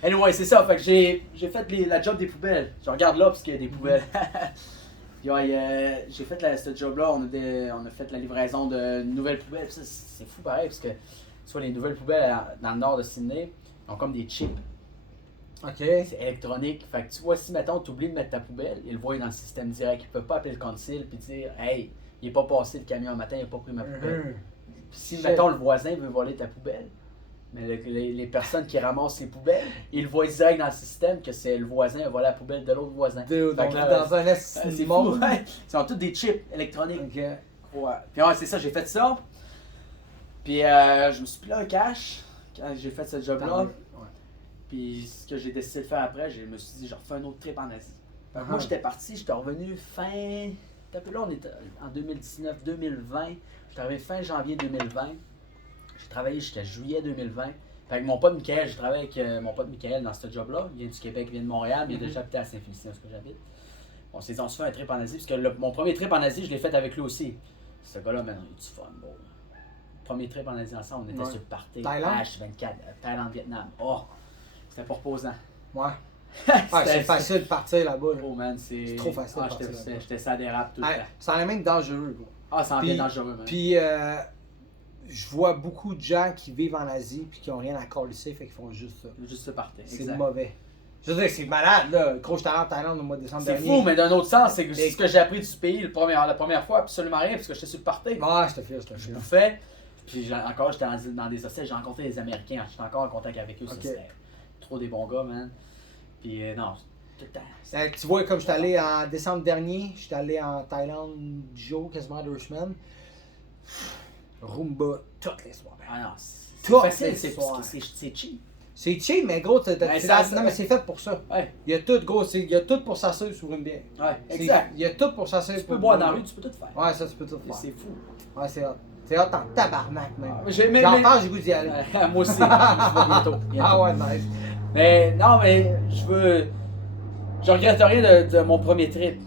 Anyway, c'est ça, fait que j'ai fait la job des poubelles. Je regarde là parce qu'il y a des poubelles. Puis ouais, j'ai fait ce job-là, on a fait la livraison de nouvelles poubelles. Puis ça, c'est fou pareil, parce que soit les nouvelles poubelles dans le nord de Sydney ont comme des chips. Ok. C'est électronique. Fait que tu vois, si mettons, tu oublies de mettre ta poubelle, ils le voient dans le système direct. Ils peuvent pas appeler le consil puis dire hey, il est pas passé le camion un matin, il a pas pris ma poubelle. Puis si, mettons, le voisin veut voler ta poubelle, mais les personnes qui ramassent les poubelles, ils le voient direct dans le système que c'est le voisin a volé la poubelle de l'autre voisin. Donc, Fait que là, dans un c'est fou, monde. ouais. Ils ont tous des chips électroniques. Ok. Ouais. Puis ouais, c'est ça, j'ai fait ça. Puis je me suis pris un cash quand j'ai fait ce job-là. Ouais. Puis ce que j'ai décidé de faire après, je me suis dit, je refais un autre trip en Asie. Fait que Uh-huh. moi, j'étais parti, j'étais revenu fin. Là, on était en 2019-2020. J'étais arrivé fin janvier 2020. J'ai travaillé jusqu'à juillet 2020. Fait que mon pote Michael, j'ai travaillé avec mon pote Michael dans ce job-là. Il vient du Québec, il vient de Montréal, mais il a déjà habité à Saint-Félicien, où j'habite. On s'est dit, on se fait un trip en Asie, parce que mon premier trip en Asie, je l'ai fait avec lui aussi. Ce gars-là, maintenant, il a du fun, bon. Premier trip en Asie ensemble, on était Ouais. sur le party. Thaïlande? H24, Thaïlande, Vietnam. Oh, c'était pas reposant. Ouais. C'est facile de partir là-bas. Là. Oh man, c'est trop facile de j'étais- partir là-bas. J'étais ça dérape tout le Hey, temps. c'est en même dangereux, gros. Ah, ça en Puis- vient dangereux, man. Puis, je vois beaucoup de gens qui vivent en Asie puis qui ont rien à colisser, fait qu'ils font juste ça. Juste se partir. C'est Exact. mauvais. Je veux dire, c'est malade, là. Gros, j'étais allé en Thaïlande au mois de décembre C'est dernier. fou, mais d'un autre sens, c'est que ce que j'ai appris du pays la première fois, absolument rien, parce que j'étais sur le party. Ouais, je te file, je te Je file. bouffais, puis encore j'étais dans des hostels, j'ai rencontré des Américains, j'étais encore en contact avec eux, ça, Ok. c'était trop des bons gars, man. Puis non, tout le temps. Tu vois, comme j'étais allé en décembre dernier, j'étais allé en Thaïlande 10 jours, quasiment 2 semaines. Rumba toutes les soirs. Ah non, c'est Toi, facile, c'est c'est cheap. C'est cheap, mais gros, Ben, ça- non, mais c'est fait pour ça. Ouais, Il y a tout, gros, il y a tout pour s'asseoir sur une bière. ouais, C'est- exact. Il y a tout pour s'asseoir Tu sur peux boire dans la rue, tu peux tout faire. Ouais, ça, tu peux tout faire. C'est fou. Ouais, c'est hot. C'est hot en tabarnak, même. Mais- J'en mais- parle, j'ai goût d'y aller. Moi aussi, je vais bientôt. Ah ouais, nice. Mais non, mais je regrette rien de mon premier trip.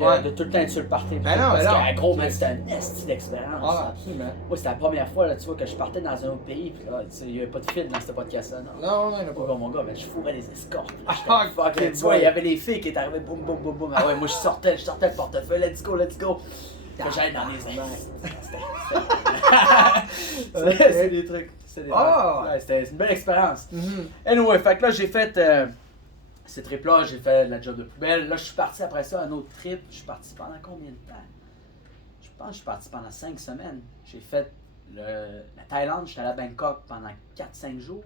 Ouais. De tout le temps être sur le party. Ben non, parce ben non. que, gros, man, c'était un esti d'expérience. Ah, absolument. Moi, c'était la première fois, là, tu vois, que je partais dans un autre pays. Puis là, tu sais, il n'y avait pas de fil dans ce podcast-là. Non, Non, non, il n'y en a pas pas. comme mon gars, mais je fourrais des escortes. Ah, J'étais fuck, ok, tu vois, boy. il y avait les filles qui étaient arrivées, boum, boum, boum, boum. Ah ouais, moi, je sortais le portefeuille, let's go, let's go. Puis j'allais dans les C'est des trucs. C'est des Ah. Ouais, c'était une belle expérience. Mhm. Anyway, fait que là, j'ai fait ces trips-là, j'ai fait la job de poubelle. Là, je suis parti après ça, un autre trip. Je suis parti pendant combien de temps? Je pense que je suis parti pendant 5 semaines. J'ai fait la Thaïlande, j'étais à Bangkok pendant 4-5 jours.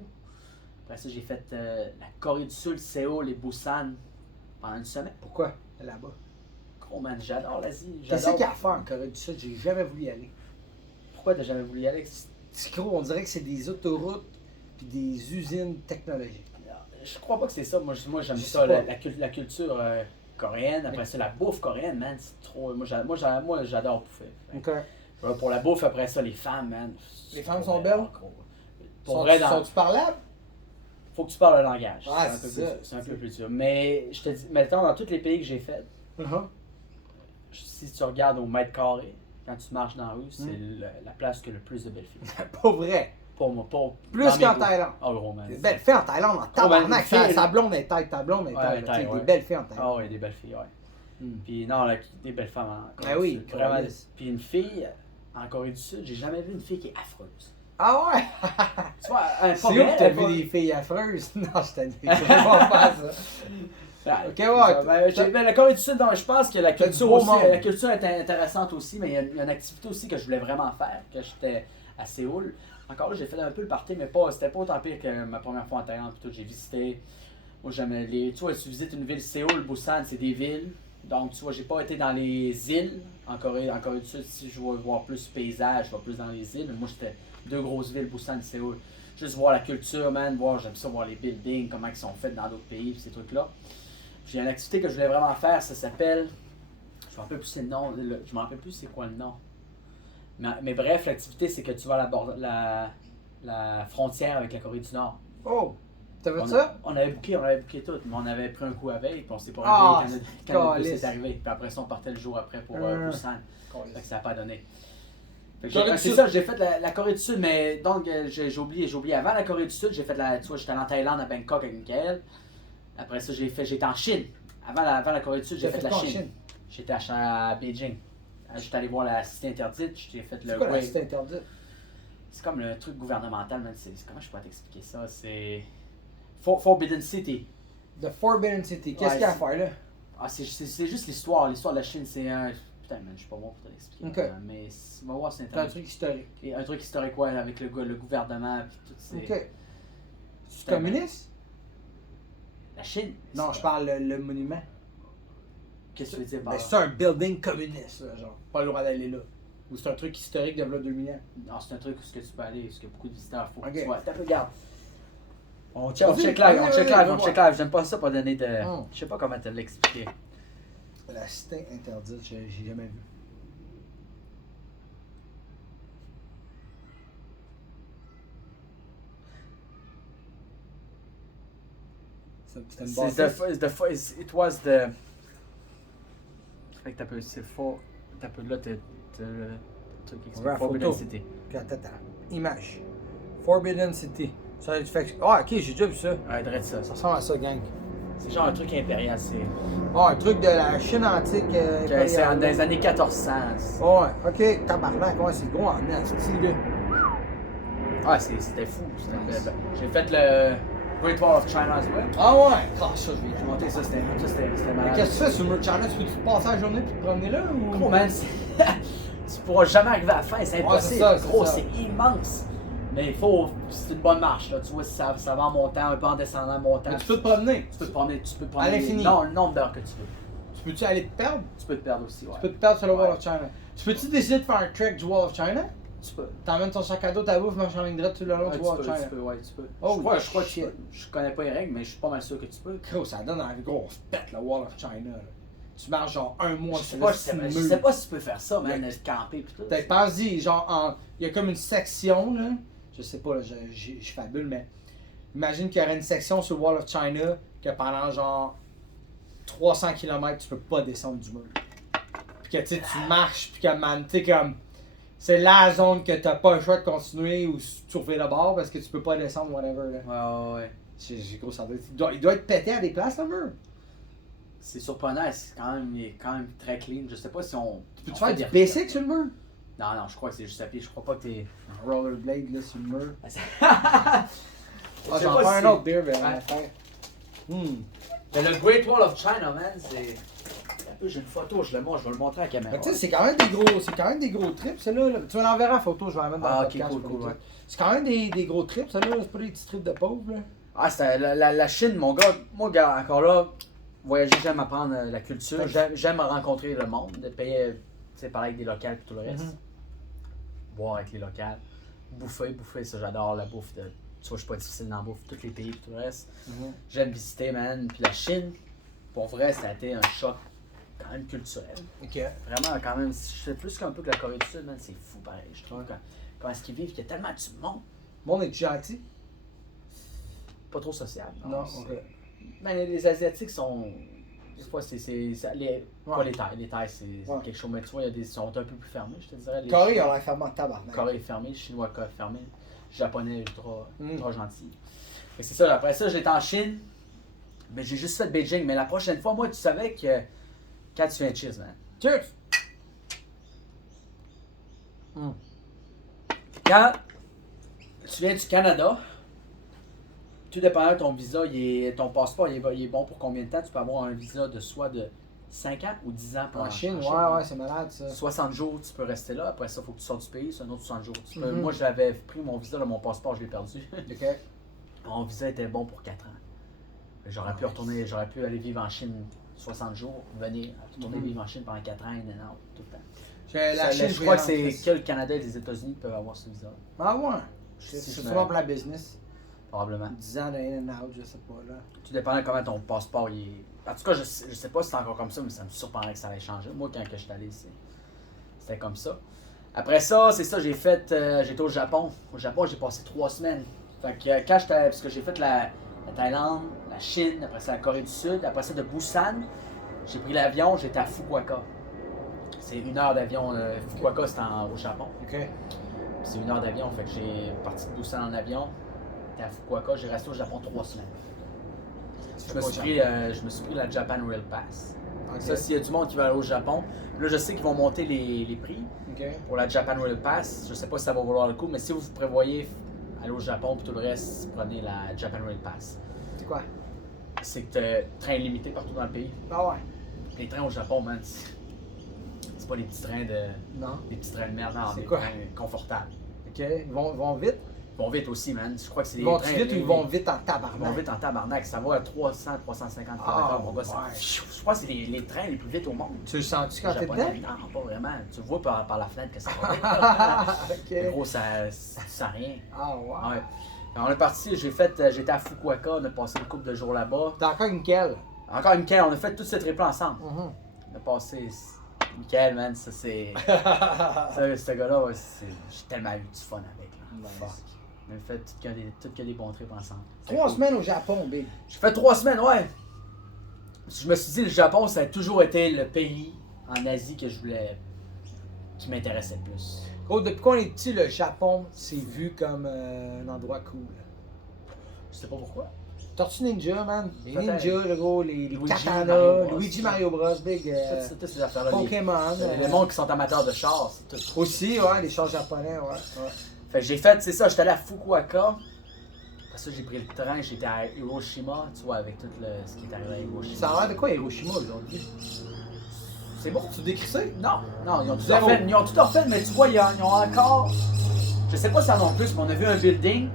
Après ça, j'ai fait la Corée du Sud, Séoul et Busan pendant une semaine. Pourquoi? Là-bas. Gros man, j'adore l'Asie. Qu'est-ce J'adore. qu'il y a à faire en Corée du Sud? J'ai jamais voulu y aller. Pourquoi t'as jamais voulu y aller? C'est gros, on dirait que c'est des autoroutes puis des usines technologiques. Je crois pas que c'est ça. Moi, j'aime Je ça, sais pas. la culture coréenne. Après ça, la bouffe coréenne, man, c'est trop. Moi, j'adore bouffer. Fait Ok. que, pour la bouffe, après ça, les femmes, man. Les femmes sont belles? Gros. Pour vrai, Sont-tu parlables? faut que tu parles le langage. Ah, c'est c'est ça. un peu plus dur. Mais je te dis, mettons, dans tous les pays que j'ai fait, Mhm. si tu regardes au mètre carré, quand tu marches dans la rue, c'est la place qui a le plus de belles filles. Pas vrai. Pour moi, pas. Plus dans mes qu'en goûts. Thaïlande. Oh, gros, man. Des belles filles en Thaïlande, en tabarnak. une fille, Sa blonde est tête, ta blonde est Ouais, tête. taille, Des ouais. belles filles en Thaïlande. Ah ouais, des belles filles, ouais. Hmm. Puis non, des belles femmes en Corée Ben oui, du Sud. Vraiment. Corée. Puis une fille en Corée du Sud, j'ai jamais vu une fille qui est affreuse. Ah ouais? Tu vois, un C'est où que t'as vu des filles affreuses? Non, je t'ai dit. Je vais pas faire ça. Ok, ouais. La Corée du Sud, donc, je pense que la T'as du culture, beau aussi, monde. la culture est intéressante aussi, mais il y a une activité aussi que je voulais vraiment faire, que j'étais à Séoul. Encore là, j'ai fait un peu le party, mais pas, c'était pas autant pire que ma première fois en Thaïlande. Puis tout, j'ai visité. Moi, j'aimais les. Tu vois, si tu visites une ville, Séoul, Busan, c'est des villes. Donc, tu vois, j'ai pas été dans les îles en Corée du Sud. Si je veux voir plus paysage, je vais plus dans les îles. Mais moi, c'était 2 grosses villes, Busan et Séoul. Juste voir la culture, man. J'aime ça, voir les buildings, comment ils sont faits dans d'autres pays, pis ces trucs-là. J'ai une activité que je voulais vraiment faire, ça s'appelle. Je me rappelle plus c'est le nom. Je me rappelle plus c'est quoi le nom. Mais bref, l'activité, c'est que tu vas à la frontière avec la Corée du Nord. Oh! T'as vu ça? On avait booké tout, mais on avait pris un coup avec, puis on s'est pas Ah, réveillé quand le bus calisse. est arrivé. Puis après ça, on partait le jour après pour Busan. Fait que ça n'a pas donné. Fait que Corée du c'est Sud. ça, j'ai fait la Corée du Sud, mais donc j'ai oublié. Avant la Corée du Sud, j'ai fait tu vois, j'étais allé en Thaïlande, à Bangkok avec Michael. Après ça, j'étais en Chine. Avant la Corée du Sud, j'ai T'as fait la quoi en Chine. J'étais à Beijing. J'étais allé voir la cité interdite, j'ai fait le C'est quoi la Great- cité interdite? C'est comme le truc gouvernemental, man. Comment je peux t'expliquer ça? C'est Forbidden City. The Forbidden City. Qu'est-ce Ouais, qu'il y a à c'est- faire là? Ah, c'est juste l'histoire. L'histoire de la Chine, c'est un. Putain, man, je suis pas bon pour te l'expliquer. Ok. Mais va voir, c'est C'est un intéressant. truc historique. Et un truc historique, ouais, avec le gouvernement. Puis tout, c'est... Ok. C'est communiste? La Chine? Non, je parle le monument. Qu'est-ce que tu veux dire par Ben, là? c'est un building communiste, là, genre. Pas le droit d'aller là. Ou c'est un truc historique de là 2000 ans. Non, c'est un truc où ce que tu peux aller, parce qu'il y a beaucoup de visiteurs. Faut Ok. que tu vois. Regarde. On Vas-y, check live, vas-y, on check vas-y, live, on vas-y. check live. J'aime pas ça pour donner de. Hum. Je sais pas comment te l'expliquer. La cité interdite, j'ai jamais vu. C'était une C'est bâtisse. it was the. Fait que c'est fort. Là, t'as le truc qui explique Ouais, Forbidden photo. City. Puis attends. Image. Forbidden City. Ça fait que... Ah, ok, j'ai déjà vu ça. Ouais, drette ça. Ça ressemble à ça, gang. C'est genre un truc impérial, c'est. Ah, un truc de la Chine antique. C'est dans les années 1400. Ouais, ok, tabarnak, ouais, c'est gros en asti, là. Ah, c'était fou. J'ai fait le Great Wall of China as well. Ah ouais? Ah, ça, je vais J'ai monté ça, c'était Mais malade. qu'est-ce que tu fais sur le mur de China? Tu peux-tu passer la journée puis te promener là ou. Gros, man, tu pourras jamais arriver à la fin, c'est impossible. Ouais, c'est Gros, ça. c'est immense. Mais il faut. C'est une bonne marche, là. Tu vois, ça va en montant, un peu en descendant, montant. Mais tu peux te promener. Tu peux te promener, À l'infini. Non, le nombre d'heures que tu veux. Tu peux-tu aller te perdre? Tu peux te perdre aussi, ouais. Tu peux te perdre sur le Wall Ouais. of China. Tu peux-tu décider de faire un trek du Wall of China? Tu peux. T'emmènes ton sac à dos, ta bouffe, marche en ligne droite tout le long Ouais, du Wall of China. tu peux, ouais, tu peux. Oh, je crois que tu shit. peux. Je connais pas les règles, mais je suis pas mal sûr que tu peux. Gros, ça donne un gros pète le Wall of China. Là. Tu marches genre un mois Je sais sur pas, le je sais mur. pas si tu peux faire ça, man, de camper pis tout. Peut-être pense-y, genre, il y a comme une section, là. Je sais pas, là, je fabule, mais imagine qu'il y aurait une section sur le Wall of China que pendant genre 300 km, tu peux pas descendre du mur. Puis que tu sais, tu marches, puis que man, tu sais, comme. C'est la zone que t'as pas le choix de continuer ou tu refais le bord parce que tu peux pas descendre, whatever. Là. Ouais. J'ai gros, ça il doit être pété à des places, le mur. C'est surprenant, il est quand même très clean. Je sais pas si on. Peux-tu on faire fait du des- basic sur le mur? Non, je crois que c'est juste à pied. Je crois pas que t'es. Un rollerblade, là, sur le mur. Ah, Ah, j'en fais un autre beer, ben, on va Ouais. faire. Mais le Great Wall of China, man, c'est. Un peu, j'ai une photo, je vais le montrer à la caméra. Mais tu sais, c'est quand même des gros trips, ça là. Tu me l'enverras en photo, je vais la mettre dans Ah, le ok, podcast. cool, pour cool, les ouais. autres. C'est quand même des gros trips, ça là. C'est pas des petits trips de pauvres, là. Ah, c'était la Chine, mon gars. Moi, gars, encore là, voyager, j'aime apprendre la culture. Ouais. J'aime rencontrer le monde, de payer, tu sais, parler avec des locales et tout le reste. Mhm. Boire avec les locales. Bouffer, ça, j'adore la bouffe. Tu vois, je suis pas difficile dans la bouffe, tous les pays et tout le reste. J'aime visiter, man. Puis la Chine, pour vrai, ça a été un choc quand même culturel. Ok. Vraiment, quand même, c'est plus qu'un peu que la Corée du Sud, man. C'est fou, pareil. Je trouve quand est-ce qu'ils vivent, il y a tellement de monde. Le monde est gentil? Pas trop social. Non, c'est- ok. Ben, les Asiatiques sont. Des fois, pas Ouais. les Thaïs. Les Thaïs, c'est Ouais. quelque chose. Mais tu vois, ils sont un peu plus fermés, je te dirais. Les Corée, Chinois- on l'a fermé en tabarnak. Corée est fermée, Chinois fermé, Japonais ultra Mm. gentil. Fait que c'est ça, après ça, j'étais en Chine. Ben, j'ai juste fait Beijing, mais la prochaine fois, moi, tu savais que. Quand tu viens de Cheers, man. Cheers! Quand tu viens du Canada, tout dépendant de ton visa, ton passeport il est bon pour combien de temps? Tu peux avoir un visa de soit de 5 ans ou 10 ans pour En Chine, Chine. ouais, c'est malade ça. 60 jours, tu peux rester là. Après ça, il faut que tu sortes du pays. C'est un autre 60 jours. Mhm. Moi, j'avais pris mon visa, là, mon passeport, je l'ai perdu. Ok. Mon visa était bon pour 4 ans. J'aurais pu retourner, j'aurais pu aller vivre en Chine 60 jours, venir, retourner vivre en Chine pendant 4 ans, tout le temps. Je crois que c'est que le Canada et les États-Unis peuvent avoir ce visa. Ah ouais. Si C'est je me- souvent pour la business. Probablement. 10 ans de in and out, je sais pas là. Tout dépendant de comment ton passeport il est. En tout cas, je sais pas si c'est encore comme ça, mais ça me surprendrait que ça allait changer. Moi, quand que je suis allé, c'était comme ça. Après ça, c'est ça, j'étais au Japon. Au Japon, j'ai passé 3 semaines. Fait que quand j'étais. Parce que j'ai fait la Thaïlande, la Chine, après ça la Corée du Sud, après ça de Busan, j'ai pris l'avion, j'étais à Fukuoka. C'est 1 heure d'avion. Fukuoka, c'est au Japon. Ok. C'est 1 heure d'avion, fait que j'ai parti de Busan en avion. J'étais à Fukuoka, j'ai resté au Japon 3 semaines. Je me suis pris la Japan Rail Pass. Ok. Ça, s'il y a du monde qui va aller au Japon, là je sais qu'ils vont monter les prix Ok. pour la Japan Rail Pass. Je sais pas si ça va valoir le coup, mais si vous prévoyez aller au Japon et tout le reste, prenez la Japan Rail Pass. C'est quoi? C'est que train illimité partout dans le pays. Ah ouais. Les trains au Japon, man, c'est pas des petits trains de merde, non, C'est des quoi? trains confortables. Ok. Ils vont vite? Ils vont vite aussi, man. Je crois que c'est Ils des vont trains. vite ou ils vont vite en Ils vont tabarnak? vite en tabarnak. Ça va à 300, 350 Ah, km/h. Mon gars, ça- ouais. Je crois que c'est les trains les plus vite au monde. Tu le sens-tu quand t'es Japonais. dedans? Non, pas vraiment. Tu le vois par la fenêtre que ça va. Mais Ok. gros, ça sent rien. Ah ouais. Ouais. On est parti, j'étais à Fukuoka, on a passé une couple de jours là-bas. T'as encore une quelle? Encore une Michael, on a fait tout ce trip-là ensemble. Mhm. On a passé. Michael, man, ça c'est. Ce gars-là, ouais, j'ai tellement eu du fun avec. Là. Nice. Fuck. On a fait tout que des bons trips ensemble. 3 semaines au Japon, big. J'ai fait 3 semaines, ouais. Je me suis dit, le Japon, ça a toujours été le pays en Asie que je voulais. Qui m'intéressait le plus. Gros, depuis qu'on est petit, le Japon, c'est vu comme un endroit cool. Je sais pas pourquoi. Tortue Ninja, man. Les Peut-être. ninjas, le gros, les Luigi, katanas, Mario Bros. Luigi Mario Bros, big. Toutes ces affaires-là. Pokémon. Les mondes qui sont amateurs de chars, c'est tout. Aussi, ouais, les chars japonais, ouais. Fait que j'ai fait, c'est ça, j'étais allé à Fukuoka. Après ça, j'ai pris le train, j'étais à Hiroshima, tu vois, avec tout ce qui est arrivé à Hiroshima. Ça a l'air de quoi Hiroshima aujourd'hui? C'est bon? Tu décris ça? Non, non, ils ont tout Zéro. refait, mais tu vois, ils ont encore. Je sais pas si ça en ont plus, mais on a vu un building.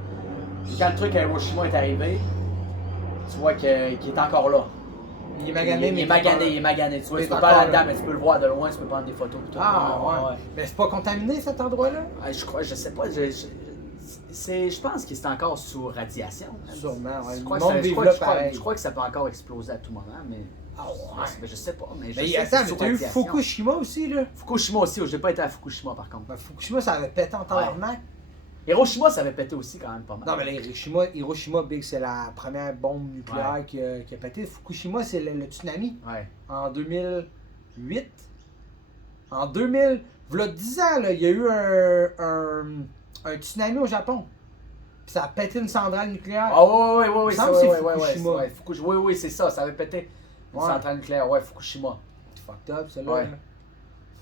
Et quand le truc à Hiroshima est arrivé, tu vois qu'il est encore là. Il est magané, il mais est magané. Tu vois, il tu est peux pas aller encore là-dedans, là. mais tu peux le voir de loin, tu peux prendre des photos. Pis tout. Ah, ouais. Mais c'est pas contaminé cet endroit-là? Ah, je sais pas, je pense qu'il est encore sous radiation. Sûrement, ouais. Je Le crois, monde que ça, vive là pareil. je crois que ça peut encore exploser à tout moment, mais. Ah ouais. Mais je sais pas. Mais Mais je sais que attends, c'est mais sous t'as eu radiation. Fukushima aussi, là? Fukushima aussi, j'ai pas été à Fukushima par contre. Ben, Fukushima, ça avait pété en tabarnak. Hiroshima, ça avait pété aussi quand même pas mal. Non, mais là, Hiroshima, big, c'est la première bombe nucléaire qui a pété. Fukushima, c'est le tsunami Ouais. en 2008. En 2000, v'là 10 ans, là, il y a eu un tsunami au Japon. Puis ça a pété une centrale nucléaire. Ah ouais, Il me ça, semble que c'est ouais, Fukushima. ouais, oui, c'est ça, ça avait pété. Une Ouais. centrale nucléaire, ouais, Fukushima. Fucked up, celle-là. Ouais.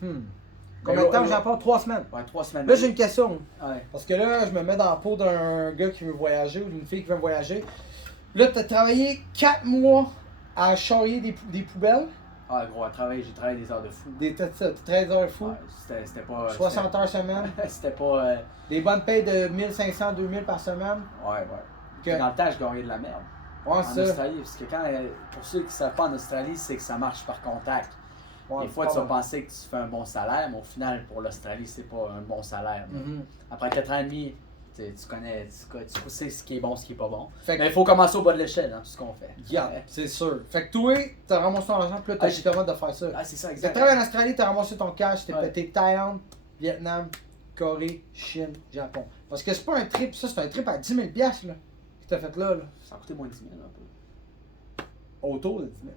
là. Combien de temps au Japon? 3 semaines. Ouais, 3 semaines. Là, j'ai une question. Ouais. Parce que là, je me mets dans la peau d'un gars qui veut voyager ou d'une fille qui veut voyager. Là, t'as travaillé 4 mois à charrier des poubelles. Ah, gros, j'ai travaillé des heures de fou. T'as 13 heures fou. Ouais, c'était pas. 60 heures semaine. C'était pas. Des bonnes payes de 1500, 2000 par semaine. Ouais. Que- Dans le temps, je gagnais de la merde. Ouais, En ça. Australie, parce que pour ceux qui ne savent pas en Australie, c'est que ça marche par contact. Ouais, Des fois, pas tu vas mal. penser que tu fais un bon salaire, mais au final, pour l'Australie, c'est pas un bon salaire. Mhm. Après 4 ans et demi, tu connais, tu sais ce qui est bon, ce qui est pas bon. Fait que- Mais il faut commencer au bas de l'échelle dans tout ce qu'on fait. Yeah, c'est sûr. Fait que toi, t'as ramassé ton argent, puis là, t'as Ah, justement de faire ça. Ah, c'est ça, T'as exact. travaillé en Australie, t'as ramassé ton cash, t'es Ouais. pété Thaïlande, Vietnam, Corée, Chine, Japon. Parce que c'est pas un trip, ça, c'est un trip à 10 000 piastres, là, que t'as fait là. Ça a coûté moins de 10 000 un peu. Autour de 10 000.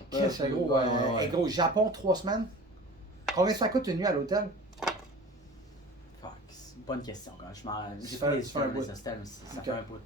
Ouais, Qu'est-ce que ouais, gros? ouais, ouais. Hey, gros, Japon, 3 semaines. Combien ça coûte une nuit à l'hôtel? Fuck, c'est une bonne question. Quand j'ai Ça fait les fait un bout. hostels, ça Ok. fait un bout.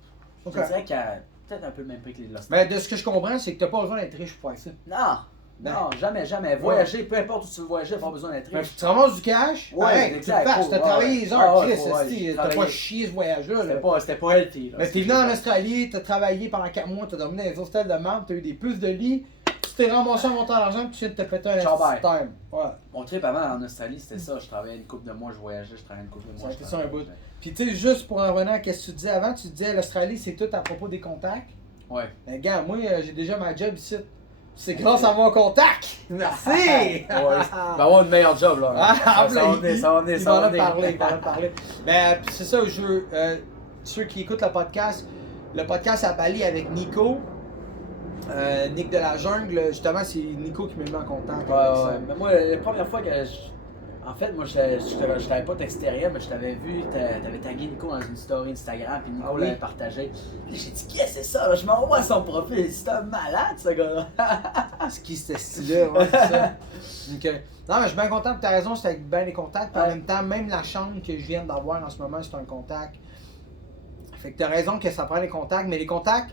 Ok. Je dirais qu'il y a peut-être un peu le même prix que les hostels. Mais de ce que je comprends, c'est que t'as pas besoin d'être riche pour faire ça. Non, Ben. non, jamais. Voyager, peu importe où tu veux voyager, pas besoin d'être Mais riche. tu ramasses du cash, Ouais, pareil, tu le exact, fasses, cool, t'as ouais, travaillé ouais. les heures, Ah ouais, Chris, ouais, esti, j'ai t'as pas travaillé. chié ce voyage-là. C'était pas healthy. Là. Mais t'es venu en Australie, t'as travaillé pendant 4 mois, t'as dormi dans les hostels de marde, t'as eu des puces de lit, tu tu t'es remboursé un montant d'argent puis tu viens de te péter un Ciao, bye. système. Ouais. Mon trip avant en Australie, c'était ça. Je travaillais une couple de mois, je voyageais, je travaillais une couple de mois. Ça a je été ça un travaillais. bout. Puis tu sais, juste pour en revenir à ce que tu disais avant, tu disais l'Australie, c'est tout à propos des contacts. Ouais. Mais gars, moi, j'ai déjà ma job ici. C'est grâce à mon contact! Merci! Ouais. Ben, avoir une meilleure job, là. Ah, ça va venir, ça va venir, il ça va va en venir. parler, il va en parler. Mais puis c'est ça, ceux qui écoutent le podcast à Bali avec Nico, Nick de la jungle, justement, c'est Nico qui me met en contact. Ouais, avec ça. ouais. Mais moi, la première fois que en fait, moi, je t'avais pas texté rien, mais je t'avais vu, t'avais tagué Nico dans une story Instagram, puis Nico Ah oui? l'avait partagé. Puis j'ai dit, qu'est-ce que c'est ça? Là? Je m'envoie son profil, c'est un malade, ce gars-là. C'est qui ce style-là? Ouais, c'est ça. Ok. Non, mais je suis bien content, puis t'as raison, c'est avec bien les contacts. Puis en Ouais. même temps, même la chambre que je viens d'avoir en ce moment, c'est un contact. Fait que t'as raison que ça prend les contacts, mais les contacts,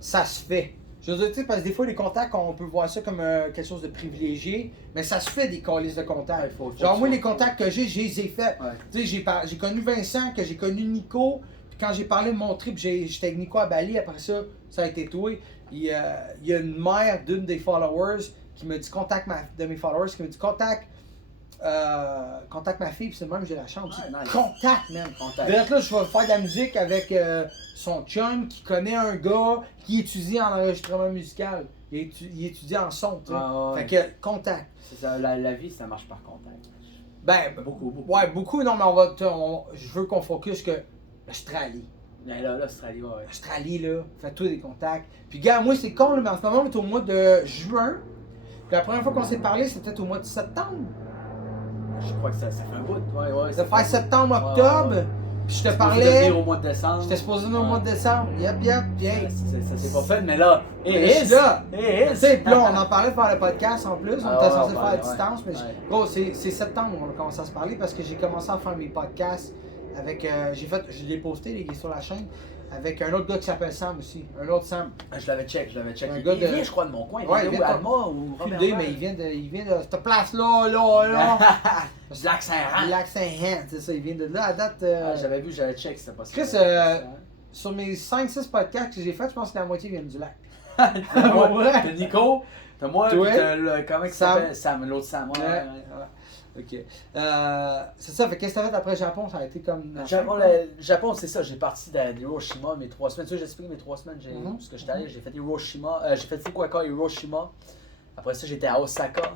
ça se fait. Je veux dire, tu sais, parce que des fois, les contacts, on peut voir ça comme quelque chose de privilégié, mais ça se fait des calices de contacts. Faut Genre, moi, que les tu- contacts que j'ai, je les ai faits. Ouais. Tu sais, j'ai connu Vincent, que j'ai connu Nico, puis quand j'ai parlé de mon trip, j'étais avec Nico à Bali, après ça a été toi. Il y a une mère d'une des followers qui me dit, de mes followers, qui me dit, contacte ma fille, puis c'est le même que j'ai la chambre. Ouais, C'est nice. contact, man. Contact. Direct là, je vais faire de la musique avec son chum qui connaît un gars qui étudie en enregistrement musical. Il étudie en son, tu sais. Ouais. Fait que, contact. C'est ça, la vie, ça marche par contact. Ben, Beaucoup, beaucoup. ouais, beaucoup, non, mais je veux qu'on focus que l'Australie. Mais là, l'Australie, ouais. L'Australie, là, fais-toi des contacts. Puis, gars, moi, c'est con, là, mais en ce moment, on est au mois de juin. Puis la première fois qu'on s'est parlé, c'était peut-être au mois de septembre. Je crois que ça fait un bout. Ouais. Ça fait septembre, octobre. Ouais. Puis je te Supposé parlais. venir au mois de décembre. J'étais supposé venir au mois de décembre. Yep, bien. Ça s'est pas fait, mais là. Mais je suis là. Tu sais, puis là, on on en parlait de faire le podcast en plus. On Ah était ouais, censé on le faire à parlait, distance. Mais ouais. gros, c'est septembre qu'on a commencé à se parler parce que j'ai commencé à faire mes podcasts avec. Je l'ai posté, les gars, sur la chaîne. Avec un autre gars qui s'appelle Sam aussi. Un autre Sam. Je l'avais check. Un Il gars de- vient, je crois, de mon coin. Ouais, il il vient vient de d'où, Alma ou Plus Robert d'idée, mais il vient de cette place-là, là. Lac Saint-Rand. Lac Saint-Jean, c'est ça. Il vient de là. À date, J'avais vu, j'avais check, c'était pas ça. Chris, sur mes 5-6 podcasts que j'ai faits, je pense que la moitié viennent du lac. T'as moi, Ouais. t'as Nico, t'as moi, Toi. puis t'as comment il Sam. s'appelle? Sam, l'autre Sam. Ouais. Ok. C'est ça, fait qu'est-ce que t'as fait après le Japon? Ça a été comme. Le Japon, c'est ça, j'ai parti d'Hiroshima mes 3 semaines. Tu sais, j'explique mes 3 semaines, Mhm. parce que j'étais allé, j'ai fait j'ai fait Fukuoka, Hiroshima. Après ça, j'étais à Osaka.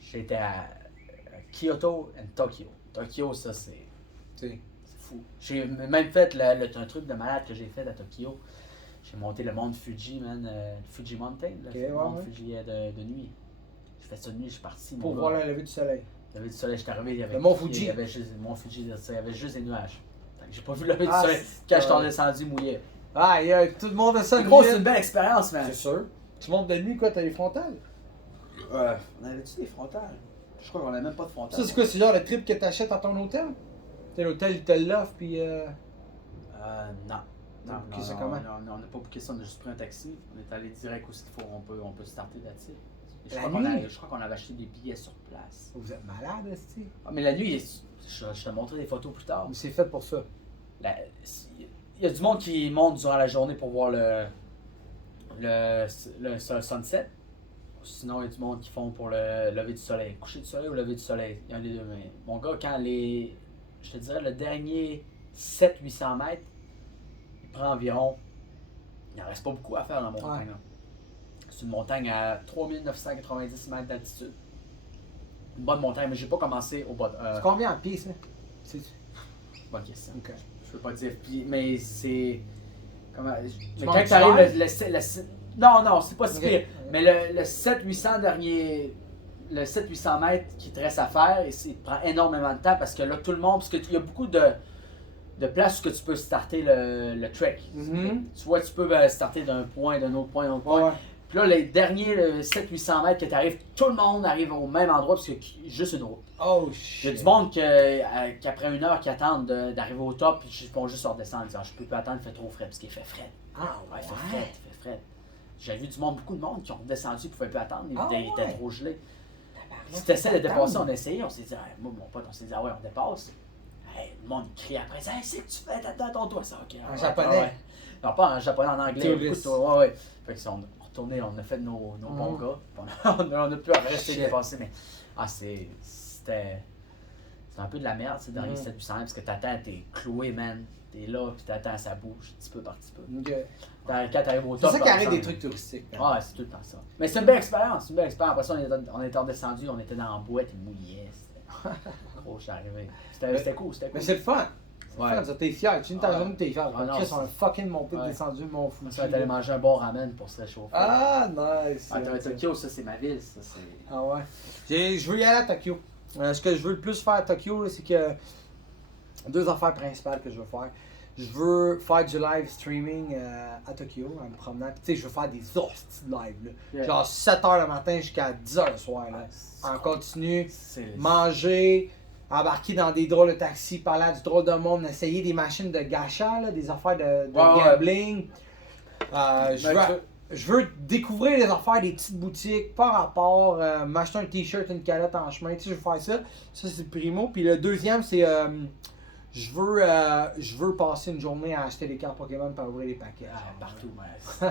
J'étais à Kyoto et Tokyo. Tokyo, ça, c'est fou. J'ai même fait un truc de malade que j'ai fait à Tokyo. J'ai monté le mont Fuji, man, Fuji Mountain, le mont Fuji de nuit. J'ai fait ça de nuit, je suis parti. Pour mon voir gars. le lever du soleil. Le lever du soleil, j'étais arrivé, il y avait Le mont Fuji. Il y avait juste, le mont Fuji, il y avait juste des nuages. Fait que j'ai pas vu le lever du Ah, soleil. c'est- Quand je suis redescendu mouillé. Ah, tout le monde a ça. C'est gros, nuit. c'est une belle expérience, man. C'est sûr. Tu montes de nuit, quoi, t'as les frontales. On avait-tu des frontales? Je crois qu'on avait même pas de frontales. Ça, c'est quoi, c'est genre le trip que t'achètes à ton hôtel? Tu sais, l'hôtel, il te l'offre, puis. Non. Non, Ok, c'est comment? on n'a pas booké ça, on a juste pris un taxi. On est allé direct où il faut, on peut starter là-dessus. Je La crois nuit? je crois qu'on avait acheté des billets sur place. Vous êtes malade, esti. Ah, mais la nuit, je te montrerai des photos plus tard. Mais c'est fait pour ça. Il y a du monde qui monte durant la journée pour voir le sunset. Sinon, il y a du monde qui font pour le lever du soleil. Coucher du soleil ou lever du soleil. Il y en a des deux. Mais mon gars, je te dirais, le dernier 700-800 mètres, il prend environ. Il n'en reste pas beaucoup à faire dans la montagne. Ouais. Là. C'est une montagne à 3990 mètres d'altitude. Une bonne montagne, mais j'ai pas commencé au bas. C'est combien en pied, ça? C'est. Bonne question. Ok. Je peux pas dire. Mais c'est. Comment. Mais manques quand du tu arrives verre? non, c'est pas si Ok. pire. Mais le 700-800 dernier. Le 700-800 mètres qui te reste à faire, il prend énormément de temps parce que là, tout le monde. Parce qu'il y a beaucoup de places où tu peux starter le trek. Mhm. Tu vois, tu peux starter d'un point, d'un autre point, d'un autre point. Ouais. Puis là, les derniers 700-800 mètres que tu arrives, tout le monde arrive au même endroit parce qu'il y a juste une route. Oh Il y shit. a du monde qu'après une heure qui attendent d'arriver au top, puis ils vont juste redescendre. Ils disent, je peux pas attendre, il fait trop frais, parce qu'il fait frais. Ah, Ouais, il fait frais. J'ai vu du monde, beaucoup de monde qui ont redescendu, ils pouvaient plus attendre, ils Ah, étaient ouais. trop gelés. Si tu essaies de dépasser, on a essayé, on s'est dit, moi, mon pote, on s'est dit, ah ouais, on dépasse. Hey, le monde il crie après, hey, c'est que tu fais, t'attends ton toit, ça, ok. En ouais, japonais? ouais. Non, pas en japonais, en anglais. Touriste. Ouais. Fait que on retourné, on a fait nos bons gars. On a pu rester Shit. dépassé, mais c'était un peu de la merde, c'est dans les 7 800 parce que t'attends, t'es cloué, man. T'es là, puis t'attends, ça bouge, petit peu par petit peu. Ok. Quand t'arrives au C'est top, ça qui par arrive des exemple, trucs touristiques. Ouais, c'est tout le temps ça. Mais c'est une belle expérience, c'est une belle expérience. Après ça, on était redescendu, on était dans la boîte, il mouillait. Gros, je suis arrivé. C'était cool, c'était cool. Mais c'est le fun. Ouais. Fun, ça, t'es fier. Tu t'as jamais t'es fier. Ah non, Chris, on a c'est- fucking monté, Ouais. descendu, mon fou. On est allé manger un bon ramen pour se réchauffer. Ah, nice. Tokyo, ça c'est ma ville, ça c'est. Ah ouais. Je veux y aller à Tokyo. Ce que je veux le plus faire à Tokyo, là, c'est que deux affaires principales que je veux faire. Je veux faire du live streaming à Tokyo en me promenant. Puis, tu sais, je veux faire des hosties de live. Là. Yeah. Genre 7h le matin jusqu'à 10h le soir. Là. En continu, C'est. manger, embarquer dans des drôles de taxis, parler à du drôle de monde, essayer des machines de gacha, là, des affaires de Ouais, gambling. Ben, Je veux découvrir les affaires des petites boutiques, par rapport, m'acheter un t-shirt, une calotte en chemin, tu sais, je veux faire ça. Ça, c'est le primo. Puis le deuxième, c'est je veux passer une journée à acheter des cartes Pokémon pour ouvrir les paquets. Partout, mais.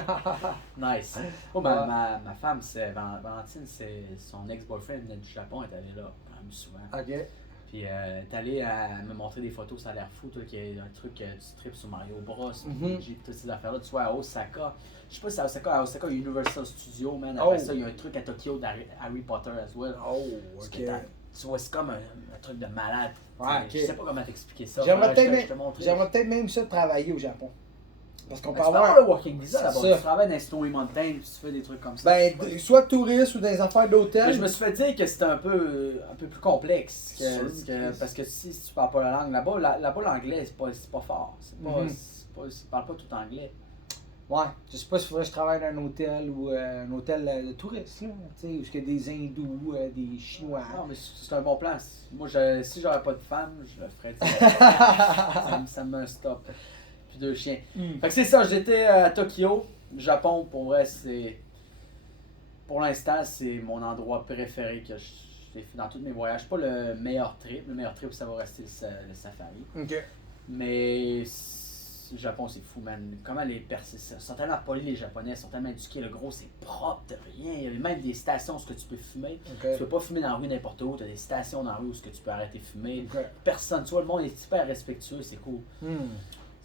Nice. Oh, ma femme, Valentine, c'est son ex-boyfriend venait du Japon, elle est allée là, quand même souvent. Ok. Puis elle est allée me montrer des photos, ça a l'air fou, toi, qu'il y a un truc, tu tripes sur Mario Bros. Mhm. J'ai toutes ces affaires-là, tu vois, à Osaka. Je sais pas si à Osaka, il y a Universal Studios, man. Après Oh. ça, il y a un truc à Tokyo d'Harry Potter as well. Oh, Parce ok. que tu vois, c'est comme un truc de malade. Ouais, ok. Je sais pas comment t'expliquer ça. J'aimerais Faudrait que peut-être je te montre. J'aimerais peut-être même ça travailler au Japon. Parce qu'on Ben, peut tu peux avoir. avoir le working visa là-bas. C'est ça. Tu travailles dans les Snowy Mountain puis tu fais des trucs comme ça. Ben, soit touriste ou des affaires Mais d'hôtel. je me suis fait dire que c'était un peu plus complexe. C'est sûr. Parce que si tu parles pas la langue là-bas, là-bas l'anglais c'est pas fort. Mhm. Ils parlent pas tout anglais. Ouais, je sais pas s'il faudrait que je travaille dans un hôtel ou un hôtel de touristes, là, tu sais, où il y a des hindous, des chinois. Non, mais c'est un bon plan. Moi, si j'aurais pas de femme, je le ferais direct. ça me stop. Puis 2 chiens. Mm. Fait que c'est ça, j'étais à Tokyo. Japon, pour vrai, c'est. Pour l'instant, c'est mon endroit préféré que j'ai fait dans tous mes voyages. Pas le meilleur trip. Le meilleur trip, ça va rester le safari. Ok. Mais le Japon, c'est fou, man. Comment les Ils sont tellement polis, les Japonais. Ils sont tellement éduqués. Le gros, c'est propre de rien. Il y a même des stations où tu peux fumer. Tu Ok. peux pas fumer dans la rue n'importe où. Tu as des stations dans la rue où tu peux arrêter de fumer. Ok. Personne, tu vois, le monde est super respectueux. C'est cool.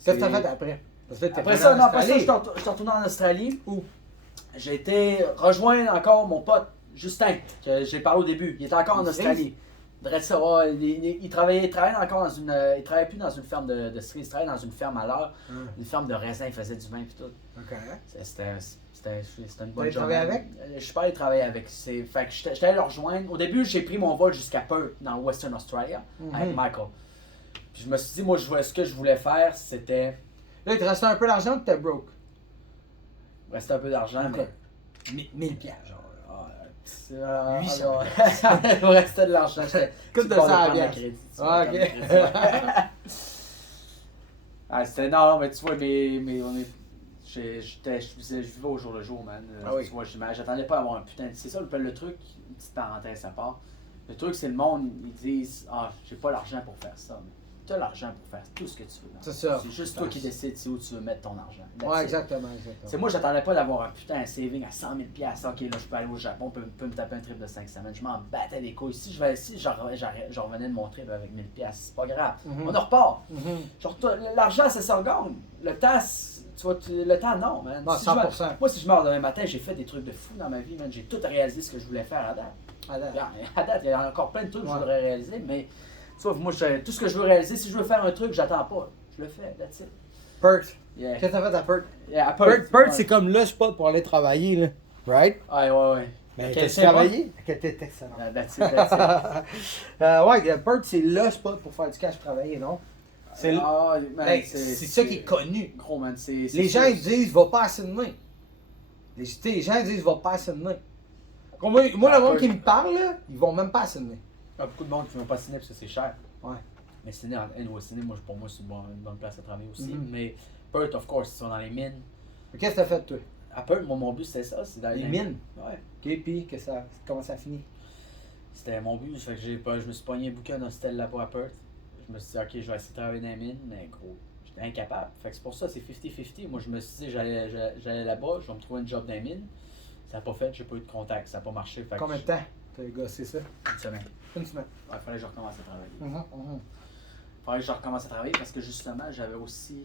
Qu'est-ce que t'as fait après? Parce que t'es Après venu ça, en non, après ça, Australie. je suis retourné en Australie où j'ai été rejoindre encore mon pote Justin, que j'ai parlé au début. Il était encore en Australie. Drette ça, ouais, il travaillait encore dans une. Il travaillait plus dans une ferme de cerise, il travaillait dans une ferme à l'heure. Une ferme de raisin, il faisait du vin et tout. Ok. C'était une bonne allé travailler avec? Je suis pas allé travailler avec. Fait que j'étais allé le rejoindre. Au début, j'ai pris mon vol jusqu'à Perth, dans Western Australia, avec Michael. Puis je me suis dit, moi, ce que je voulais faire, c'était Là, il te restait un peu d'argent ou t'es broke? rester un peu d'argent, Ok. mais 1000 piastres, genre. C'est, 800. Il me restait de l'argent. Coûte de ça ça à à bien. crédit. Ah, ok. C'était non, mais tu vois, je vivais au jour le jour, man. Ah oui. Tu vois, j'attendais pas à avoir un putain de. C'est ça le truc, une petite parenthèse à part. Le truc, c'est le monde, ils disent, j'ai pas l'argent pour faire ça. Mais tu as l'argent pour faire tout ce que tu veux. C'est ça. C'est juste toi qui décides où tu veux mettre ton argent. That's Ouais, it. exactement. C'est moi, j'attendais pas d'avoir un putain de saving à 100 000 $. Ok, là, je peux aller au Japon, peut me taper un trip de 5 semaines. Je m'en battais les couilles. Si je revenais de mon trip avec 1000 $, c'est pas grave. Mhm. On en repart. Mhm. Genre, l'argent, ça se regagne. Le temps, le temps, non, man. Non, Si je meurs- 100%. moi, si je meurs demain matin, j'ai fait des trucs de fou dans ma vie, man. J'ai tout réalisé ce que je voulais faire à date. À date, il y a encore plein de trucs que je voudrais réaliser, mais tu vois, moi, tout ce que je veux réaliser, si je veux faire un truc, j'attends pas. Je le fais, that's it. Perth. Yeah. Qu'est-ce que t'as fait à Perth? Yeah, à Perth, ouais. c'est comme le spot pour aller travailler, là. Right? Ouais. Mais Quel t'as symbole? travaillé? T'es excellent. That's it. Ouais, Perth, c'est le spot pour faire du cash travailler, non? C'est Man, ben, c'est ça qui est connu. Gros, man, Les gens ils disent va pas à Sydney. Les gens ils disent va pas à Sydney. Moi, le monde qui me parle, là, ils vont même pas à Sydney. Il y a beaucoup de monde qui ne veut pas Sydney parce que c'est cher. Ouais. Mais Sydney, Sydney pour moi, c'est une bonne place à travailler aussi. Mhm. Mais Perth, of course, ils sont dans les mines. Qu'est-ce que t'as fait, toi? À Perth, mon but, c'était ça. C'est d'aller Les mines? Ouais. Ok, puis comment ça finit? C'était mon but. Fait que je me suis pogné un bouquin d'un hostel là-bas à Perth. Je me suis dit, ok, je vais essayer de travailler dans les mines. Mais gros, J'étais incapable. Fait que c'est pour ça, c'est 50-50. Moi, je me suis dit, j'allais là-bas, je vais me trouver une job dans les mines. Ça n'a pas fait, j'ai pas eu de contact, ça n'a pas marché. Fait que Combien de temps t'as gossé ça? Une semaine. Une semaine. Ouais, fallait que je recommence à travailler. Fallait que je recommence à travailler parce que justement, j'avais aussi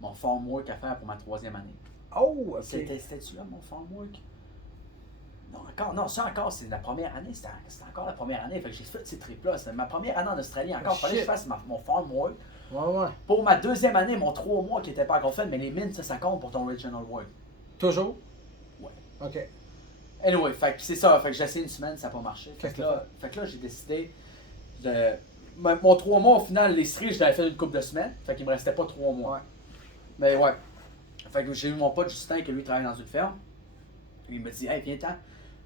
mon farm work à faire pour ma 3e année. Oh, ok. C'était-tu là mon farm work? Non, encore, non, ça encore, c'est la première année, c'était encore la première année. Fait que j'ai fait ces trips-là. C'était ma première année en Australie. Encore, fallait que je fasse mon farm work. Ouais. Pour ma 2e année, mon 3 mois qui n'était pas encore fait, mais les mines, ça compte pour ton regional work. Toujours? Ouais. Ok. Anyway, fait que c'est ça. Fait que j'ai essayé une semaine, ça n'a pas marché. Qu'est-ce Fait que que là, j'ai décidé de. Mon 3 mois, au final, les cerises, je l'avais fait une couple de semaines. Fait qu'il me restait pas 3 mois. Ouais. Mais ouais. Fait que j'ai eu mon pote Justin qui lui travaille dans une ferme. Il me dit, hey, viens-t'en.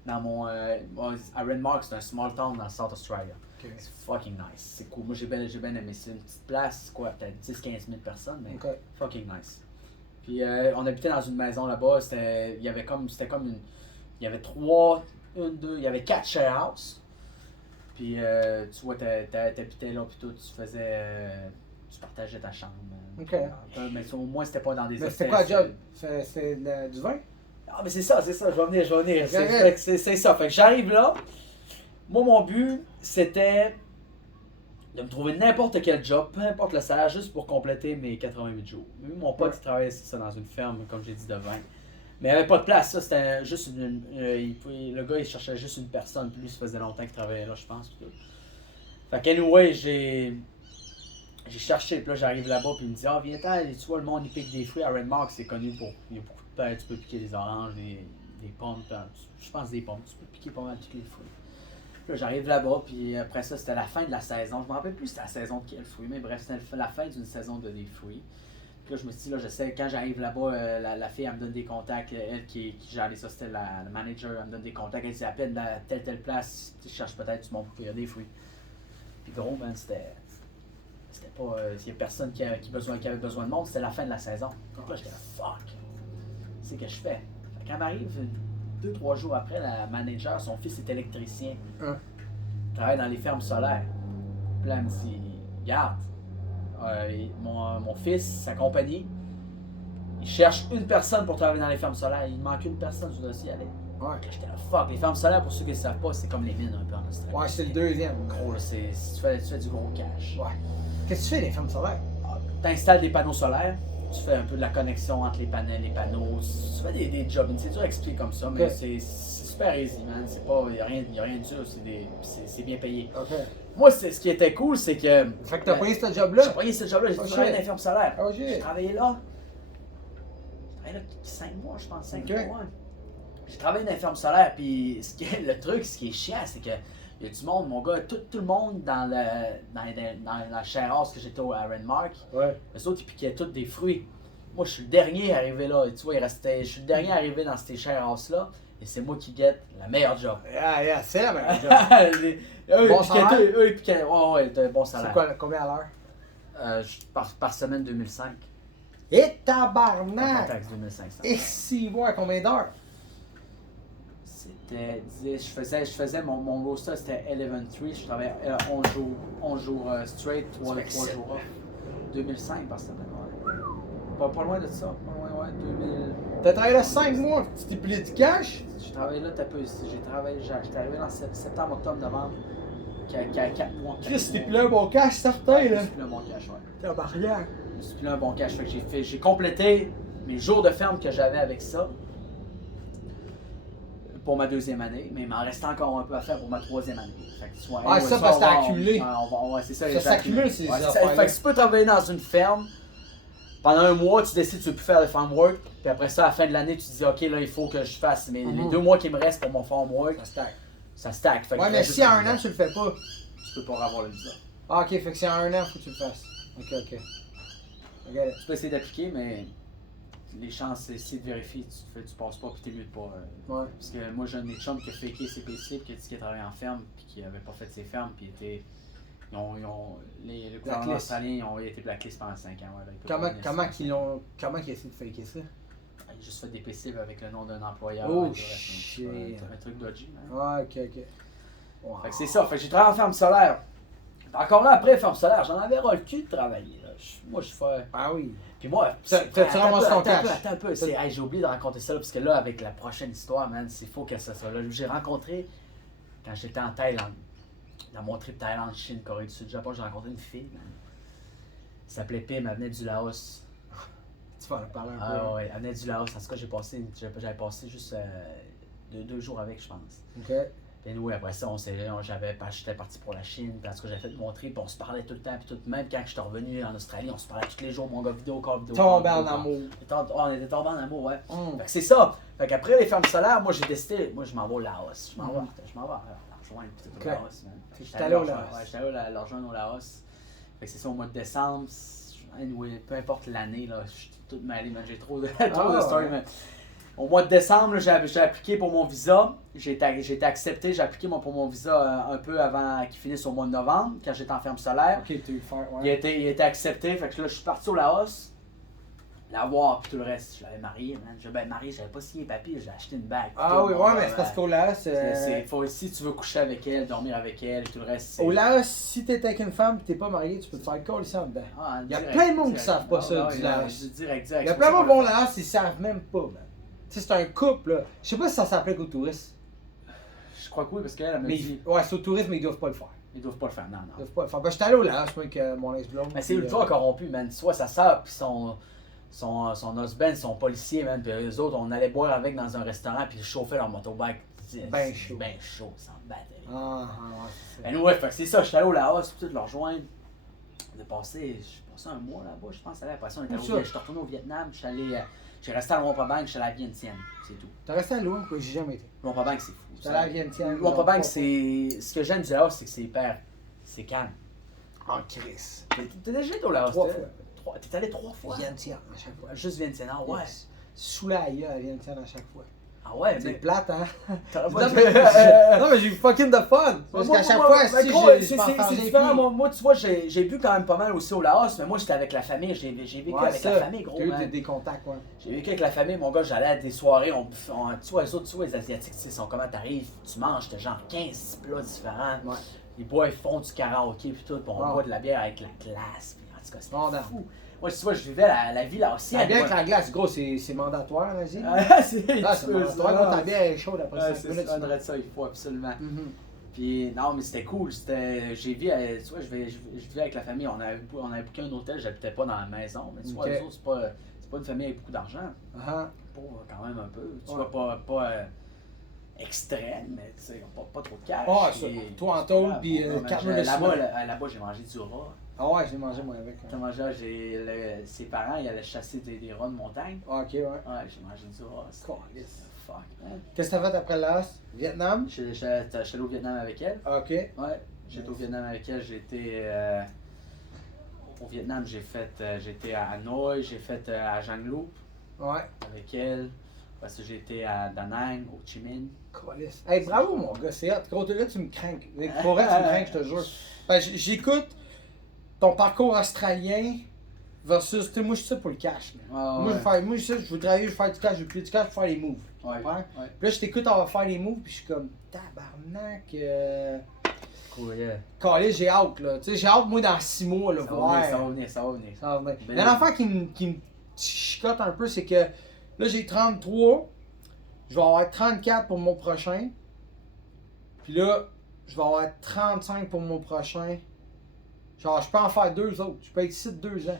Dans mon. À Renmark, c'est un small town dans South Australia. Ok. C'est fucking nice. C'est cool. Moi, j'ai bien aimé. C'est une petite place, quoi, peut-être 10-15 000 personnes, mais Ok. fucking nice. Puis on habitait dans une maison là-bas. Il y avait comme une. Il y avait il y avait 4 share houses. Puis tu vois, t'habitais là, puis tout, tu partageais ta chambre. Ok. Mais au moins, c'était pas dans des Mais c'était hôtels, quoi le job? C'est du vin? Ah, mais c'est ça, je vais venir. Ok. C'est ça. Fait que j'arrive là. Moi, mon but, c'était de me trouver n'importe quel job, peu importe le salaire, juste pour compléter mes 88 jours. Mon pote, il travaillait ça dans une ferme, comme j'ai dit, de vin. Mais il n'y avait pas de place, ça, c'était juste le gars, il cherchait juste une personne, puis lui, ça faisait longtemps qu'il travaillait là, je pense. Puis tout. Fait qu'anyway, j'ai cherché, puis là, j'arrive là-bas, puis il me dit, ah, viens-t'en, tu vois, le monde, il pique des fruits. À Renmark, c'est connu pour, il y a beaucoup de pain, tu peux piquer des oranges, des pommes, je pense des pommes, tu peux piquer pas mal tous les fruits. Puis là, j'arrive là-bas, puis après ça, c'était la fin de la saison. Je me rappelle plus c'était la saison de quel fruit, mais bref, c'était la fin d'une saison de des fruits. Puis là, je me suis dit, là, je sais, quand j'arrive là-bas, la fille, elle me donne des contacts. Elle qui gère ça, c'était la manager, elle me donne des contacts. Elle dit, appelle dans telle place, tu cherches peut-être du monde pour cueillir des fruits. Puis gros, man, c'était pas. Il y a personne qui avait besoin de monde, c'était la fin de la saison. Donc là, j'étais là, fuck, c'est ce que je fais. Fait quand m'arrive 2-3 jours après, la manager, son fils est électricien. Il travaille dans les fermes solaires. Puis là, elle me dit, regarde. Mon fils, sa compagnie, il cherche une personne pour travailler dans les fermes solaires. Il manque une personne sur le dossier. Allez. Ouais. J'étais là, fuck. Les fermes solaires, pour ceux qui ne savent pas, c'est comme les mines un peu en Australie. Ouais, c'est le deuxième. Gros, là, tu fais du gros cash. Ouais. Qu'est-ce que tu fais, les femmes solaires? Tu installes des panneaux solaires, tu fais un peu de la connexion entre les panneaux, tu fais des jobs. C'est dur à expliquer comme ça, mais Ok. c'est super easy, man. Il n'y a rien de dur, c'est bien payé. Ok. Moi, ce qui était cool, c'est que. Fait que t'as pris ce job-là? J'ai pris ce job-là, j'ai Oh, travaillé shit. dans les fermes solaires. Oh, shit. J'ai travaillé là. 5 mois, je pense, 5 Ok. mois. Ouais. J'ai travaillé dans les fermes solaires, puis le truc, ce qui est chiant, c'est que il y a du monde, mon gars, tout le monde dans la share house que j'étais à Renmark, Ouais. eux autres, ils piquaient tous des fruits. Moi, je suis le dernier arrivé là. Tu vois, je suis le dernier arrivé dans ces share house-là, et c'est moi qui guette la meilleure job. Yeah, c'est la même job. eux, Bon ils piquaient salaire? eux, ils piquaient. Ouais, t'as un bon salaire. C'est quoi, combien à l'heure? Par semaine, 2005. Et En tabarnak! taxe, 2500. Et si, voir combien d'heures? C'était 10. Je faisais mon roster, c'était 11-3. Je travaillais 11 jours straight, 3 jours off. 2005 par semaine, ouais. Pas loin de ça. Pas loin, ouais. 2000. T'as travaillé là 5 mois, tu t'es plié du cash? J'ai travaillé là, j'étais arrivé en septembre, octobre, novembre. 4 mois. Chris, t'es plus un bon cash, certain, là. J'ai plus un bon cash, ouais. T'es en barrière. J'ai plus un bon cash. Fait que j'ai complété mes jours de ferme que j'avais avec ça pour ma 2e année, mais il m'en restait encore un peu à faire pour ma 3e année. Fait que, Ah, anyway, ça, parce que t'as on va- accumulé. ouais, c'est ça. Ça s'accumule, ces c'est ça. affaires-là. Fait que tu peux travailler dans une ferme. Pendant un mois, tu décides que tu veux plus faire de farm work. Puis après ça, à la fin de l'année, tu te dis, OK, là, il faut que je fasse les 2 mois qui me restent pour mon farm work. Ça stack. Ça stack. Fait que Ouais, tu mais rajoutes si en un un an mois. tu le fais pas. Tu peux pas avoir le visa. Ah, ok, fait que si en un an, faut que tu le fasses. Ok. Regarde. Tu peux essayer d'appliquer, mais les chances, si tu vérifies, tu passes pas, puis t'es mieux de pas. Ouais. Parce que moi, j'ai un de mes chums qui a faké ses PC, qui a dit qu'il travaillait en ferme, puis qui avait pas fait ses fermes, puis le gouvernement Blacklist. australien, ils ont été blacklist pendant 5 ans. Ouais, là, ils peuvent pas Comment venir qu'ils essaient de faker ça? Il a juste fait des PC avec le nom d'un employeur. Oh, ouais, shit. un truc dodgy, man. Ouais, ok. Wow. Fait que c'est ça. Fait que j'ai travaillé en ferme solaire. Encore là, après, ferme solaire, j'en avais ras le cul de travailler. Là. Moi, je fais. Ah oui. Puis moi, T'as-tu ramassé ton cash? Attends un peu. Hey, j'ai oublié de raconter ça, là, parce que là, avec la prochaine histoire, man, c'est faux que ça soit là. J'ai rencontré, quand j'étais en Thaïlande, dans mon trip Thaïlande, Chine, Corée du Sud, Japon, j'ai rencontré une fille, man. Elle s'appelait Pim, elle venait du Laos. Tu vas en parler un peu. Ah ouais, elle venait du Laos. En tout cas, j'avais passé juste 2 jours avec, je pense. Ok. Puis nous, après ça, j'étais parti pour la Chine, puis en tout cas, j'avais fait mon trip, puis on se parlait tout le temps, puis tout, même quand j'étais revenu en Australie, on se parlait tous les jours, mon gars, vidéo call. Tombé en amour. On était tombés en amour, ouais. Fait que c'est ça. Fait qu'après les fermes solaires, moi, j'ai décidé, moi, je m'en vais au Laos. Je m'en vais la rejoindre, puis tout au Laos, man. J'étais allé au Laos. Ouais, j'étais allé la rejoindre au Laos. Fait que c'est ça, au mois de décembre. Anyway, peu importe l'année, là, je suis toute mêlée, man. J'ai trop de stories, ouais. man. Au mois de décembre, là, j'ai appliqué pour mon visa. J'ai été accepté. J'ai appliqué pour mon visa un peu avant qu'il finisse au mois de novembre, quand j'étais en ferme solaire. Ok, tu faire, ouais. Il a été accepté. Fait que là, je suis parti au Laos. La voir, puis tout le reste. Je l'avais marié, man. J'avais pas signé les papiers, j'ai acheté une bague. Ah oui, ouais, mais c'est parce qu'au Laos. Si tu veux coucher avec elle, dormir avec elle, et tout le reste. Au Laos, si t'es avec une femme et t'es pas marié, tu peux te faire coller ça dedans. Il y a plein de monde qui savent pas ça du Laos. Direct. Il y a plein de monde qui vont au Laos, ils savent même pas, man. Tu sais, c'est un couple, là. Je sais pas si ça s'applique aux touristes. Je crois que oui, parce qu'elle m'a Mais dit. ouais, c'est aux touristes, mais ils doivent pas le faire. Ils doivent pas le faire, non. Ils doivent pas le faire. Ben, j'étais allé au Laos, moi, avec mon ex-blonde. Mais c'est ultra corrompu, man. Soit sa sœur, puis son husband, son policier, man. Puis eux autres, on allait boire avec dans un restaurant, puis ils chauffaient leur motobike. Ben chaud. Ben chaud, sans battre. Ah, ouais, c'est ça. Ben ouais, fait que c'est ça. J'étais allé au Laos, puis tout, le rejoindre. J'ai passé un mois là-bas, je pense. Après ça, je suis retourné au Vietnam, j'ai resté à Luang Prabang, j'étais à la Vientiane, c'est tout. T'as resté à Luang, quoi, j'ai jamais été. Luang Prabang, c'est fou. T'es allé à Vientiane. Luang Prabang, c'est. Ce que j'aime du Laos, c'est que c'est hyper. C'est calme. En crise. T'es déjà été au Laos? 3 fois. T'es allé 3 fois? Vientiane, à chaque fois. Juste Vientiane, ah ouais. Yes. Sous la haie à Vientiane à chaque fois. Ah ouais, C'est mais. plate, hein? T'aurais Non, pas mais j'ai eu fucking de fun! Parce qu'à chaque fois, si c'est différent. Moi, tu vois, j'ai vu quand même pas mal aussi au Laos, mais moi, j'étais avec la famille. J'ai vécu avec la famille, gros. J'ai eu des contacts, ouais. J'ai vécu avec la famille, mon gars, j'allais à des soirées. Tu vois, les Asiatiques, tu sais, sont comment t'arrives, tu manges, t'as genre 15 plats différents. Ouais. Ils boivent, ils font du karaoké, puis tout, puis on Wow. boit de la bière avec la glace. Puis en tout cas, Bon, c'était fou. Moi, tu vois, je vivais la vie laotienne. La bière avec la glace, gros, c'est mandatoire en Asie. C'est mandatoire. Quand ta bière est chaude après 5 minutes. C'est ça, il faut absolument. Mhm. Puis non, mais c'était cool. J'ai vu, tu vois, je vivais avec la famille. On avait booké un hôtel, j'habitais pas dans la maison. Mais tu vois, Ok. les autres, c'est pas une famille avec beaucoup d'argent. Ah. Pauvre quand même un peu. Tu Ouais. vois, pas extrême, mais tu sais, pas trop de cash. Ah, Puis- ça. Toi en tôle, puis Ouais, 4 mais minutes. là-bas, j'ai mangé du rat. Ah ouais, j'ai mangé moi avec. J'ai mangé, ses parents, ils allaient chasser des rats de montagne. Ah, ok, ouais. Ouais, j'ai mangé du rat. Calisse. Fuck, man. Qu'est-ce que t'as fait après le Laos? Vietnam? J'étais allé au Vietnam avec elle. Ah, ok. Ouais, j'étais au Vietnam avec elle. Au Vietnam, j'étais à Hanoi, j'ai fait à Jangloop Ouais. avec elle. Après ça, j'ai été à Da Nang, Ho Chi Minh. Calisse. Hey, bravo mon gars, c'est hot. Gros, là, tu me crains. Pour vrai, tu me crains, je te jure. Ben, j'écoute ton parcours australien versus, tu sais, moi je suis ça pour le cash. Là. Ah, Moi, ouais. je veux travailler, je veux faire du cash, je veux plus du cash pour faire les moves. Ouais, Ouais. ouais. Puis là, je t'écoute, on va faire les moves, puis je suis comme, tabarnak. Cool, yeah. Calisse, j'ai hâte, là. Tu sais, j'ai hâte, moi, dans 6 mois, là, Ça va voir. venir, ça va venir, ça va venir. Ça va venir. Ben, Mais l'affaire qui me chicote un peu, c'est que là, j'ai 33. Je vais avoir 34 pour mon prochain. Puis là, je vais avoir 35 pour mon prochain. Genre, je peux en faire 2 autres. Je peux être ici de 2 ans.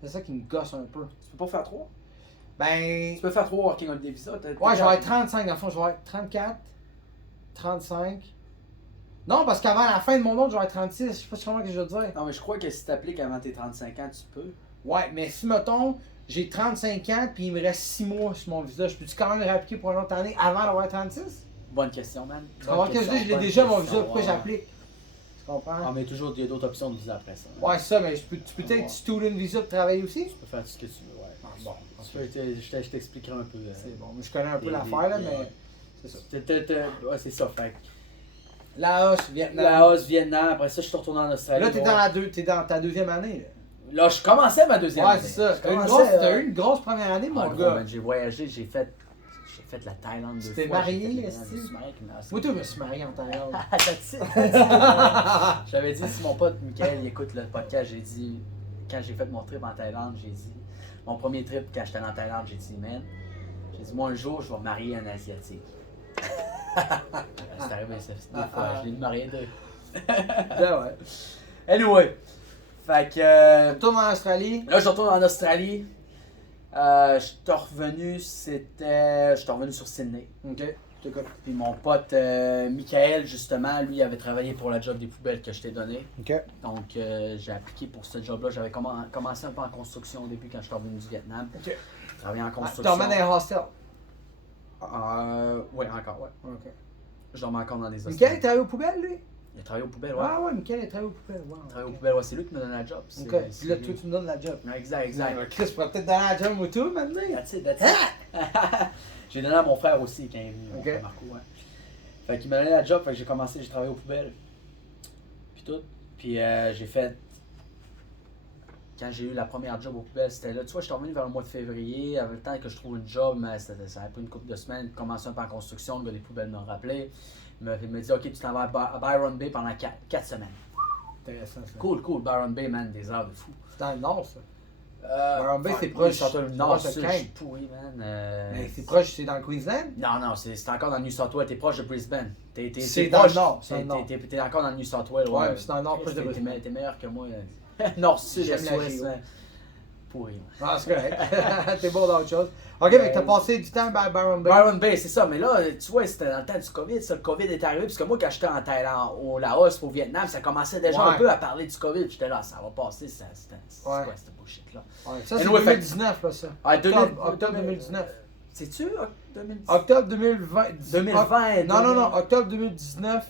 C'est ça qui me gosse un peu. Tu peux pas faire 3? Ben. Tu peux faire 3 working holiday visa. Ouais, je vais avoir 35 dans le fond. Je vais avoir 34, 35. Non, parce qu'avant la fin de mon autre, je vais avoir 36. Je sais pas comment que je veux dire. Non, mais je crois que si t'appliques avant tes 35 ans, tu peux. Ouais, mais si, mettons, j'ai 35 ans puis il me reste 6 mois sur mon visa, je peux-tu quand même réappliquer pour une autre année avant d'avoir 36? Bonne question, man. Tu comprends ce que je dis? Je l'ai déjà mon visa, pourquoi j'applique? Tu comprends? Ah, mais toujours, il y a d'autres options de visa après ça. Ouais, c'est ça, mais tu peux être Ouais. student visa pour travailler aussi? Tu peux faire tout ce que tu veux, ouais. Ah, bon. Je t'expliquerai un peu. C'est bon, mais je connais un peu des- l'affaire, là, des- mais c'est ça. Ouais, c'est ça, fait. Laos, Vietnam. Laos, Vietnam, après ça, je suis retourné en Australie. Là, t'es dans ta 2e année, là. Là, je commençais ma deuxième Ouais, année. c'est ça. Je T'as eu commençais, une grosse première année, mon Ah, gros, gars. man, j'ai voyagé, j'ai fait la Thaïlande 2 fois. Tu t'es j'ai marié, fait le est-ce Vietnam, que- je me suis marié avec une Moi, toi, je me suis marié en Thaïlande. That's it. J'avais dit, si mon pote Michael il écoute le podcast, j'ai dit, quand j'ai fait mon trip en Thaïlande, j'ai dit, mon premier trip quand j'étais en Thaïlande, j'ai dit, man, j'ai dit, moi un jour, je vais me marier un Asiatique. C'est arrivé ça, deux fois, je l'ai marié deux. Ben ouais. Anyway, fait que. Retourne en Australie. Là, je retourne en Australie. Je suis revenu, j'étais revenu sur Sydney. Ok, je t'écoute. Puis mon pote Michael, justement, lui avait travaillé pour la job des poubelles que je t'ai donné. Ok. Donc j'ai appliqué pour ce job-là. J'avais commencé un peu en construction au début quand je suis revenu du Vietnam. Ok. Je travaillais en Tu construction. dormais dans un hostel. Oui, encore, ouais. Ok. Je dormais encore dans des hostels. Michael, il travaille aux poubelles, lui? Il a travaillé aux poubelles, ouais. Ah ouais, Michael, il travaille aux poubelles. Wow. Il travaille aux poubelles, ouais. C'est lui qui me donnait la job. Ok, puis là, toi, tu me donnes la job. Exact, exact. Chris, tu pourrais peut-être donner la job au tout maintenant. That's it, that's it. J'ai donné à mon frère aussi quand il est venu, mon Ok. frère Marco, ouais. Fait qu'il m'a donné la job, fait que j'ai travaillé aux poubelles. Puis tout. Puis j'ai fait. Quand j'ai eu la première job aux poubelles, c'était là. Tu vois, je suis revenu vers le mois de février, avec le temps que je trouve une job, mais ça a pris une couple de semaines, commencer un peu en construction, le gars des poubelles m'a rappelé. Il m'a dit, ok, tu t'en vas à Byron Bay pendant 4 semaines. Intéressant, ça. Cool, Byron Bay, man, des heures de fou. C'est dans le nord, ça. Byron Bay, c'est proche. Le nord, de sud, je Cairns. suis pourri, man. Mais c'est proche, c'est dans le Queensland? Non, c'est encore dans le New South Wales. T'es proche de Brisbane. C'est dans le nord, c'est dans le nord. T'es encore dans le New South Wales. Ouais, mais c'est dans le nord, proche de T'es Brisbane. meilleur que moi. Nord, sud, J'aime est, la ouest. géo. Pourri. Ah, c'est correct. T'es bon dans autre chose. Ok, mais t'as passé du temps à Byron Bay. Byron Bay, c'est ça. Mais là, tu vois, c'était dans le temps du COVID. Ça, le COVID est arrivé. Parce que moi, quand j'étais en Thaïlande, au Laos, au Vietnam, ça commençait déjà Ouais. un peu à parler du COVID. J'étais là, ça va passer. C'est Ouais. quoi cette bullshit-là? Ouais, ça, c'est Anyway, 2019, là, ça. Ah, Octobre 2019. C'est-tu 2019? Octobre 2020. 2020. Non. Octobre 2019,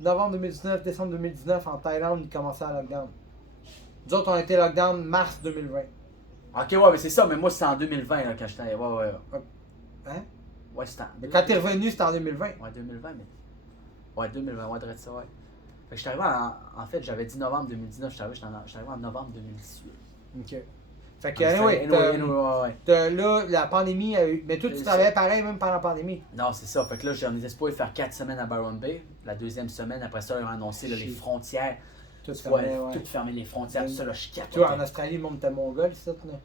novembre 2019, décembre 2019, en Thaïlande, ils commençaient à lockdown. Nous autres, on a été lockdown mars 2020. Ok, ouais, mais c'est ça. Mais moi, c'était en 2020 là, quand j'étais. Ouais. Hein? Ouais, c'était en. Mais quand t'es revenu, c'était en 2020. Ouais, 2020, mais. Ouais, 2020, ouais, direct ça, ouais. Fait que je suis arrivé en fait, j'avais dit novembre 2019, je suis arrivé en novembre 2018. Ok. Fait que, Anyway, anyway, ouais. là, la pandémie a eu. Mais toi, tu travaillais pareil même pendant la pandémie. Non, c'est ça. Fait que là, j'en étais supposé faire 4 semaines à Byron Bay. La deuxième semaine, après ça, ils ont annoncé là, les frontières. Tout Tu vois, fermé, ouais. tout fermé, les frontières, tout ça, là, je capotais. Toi, en Australie, le monde était mongol, c'est ça, là?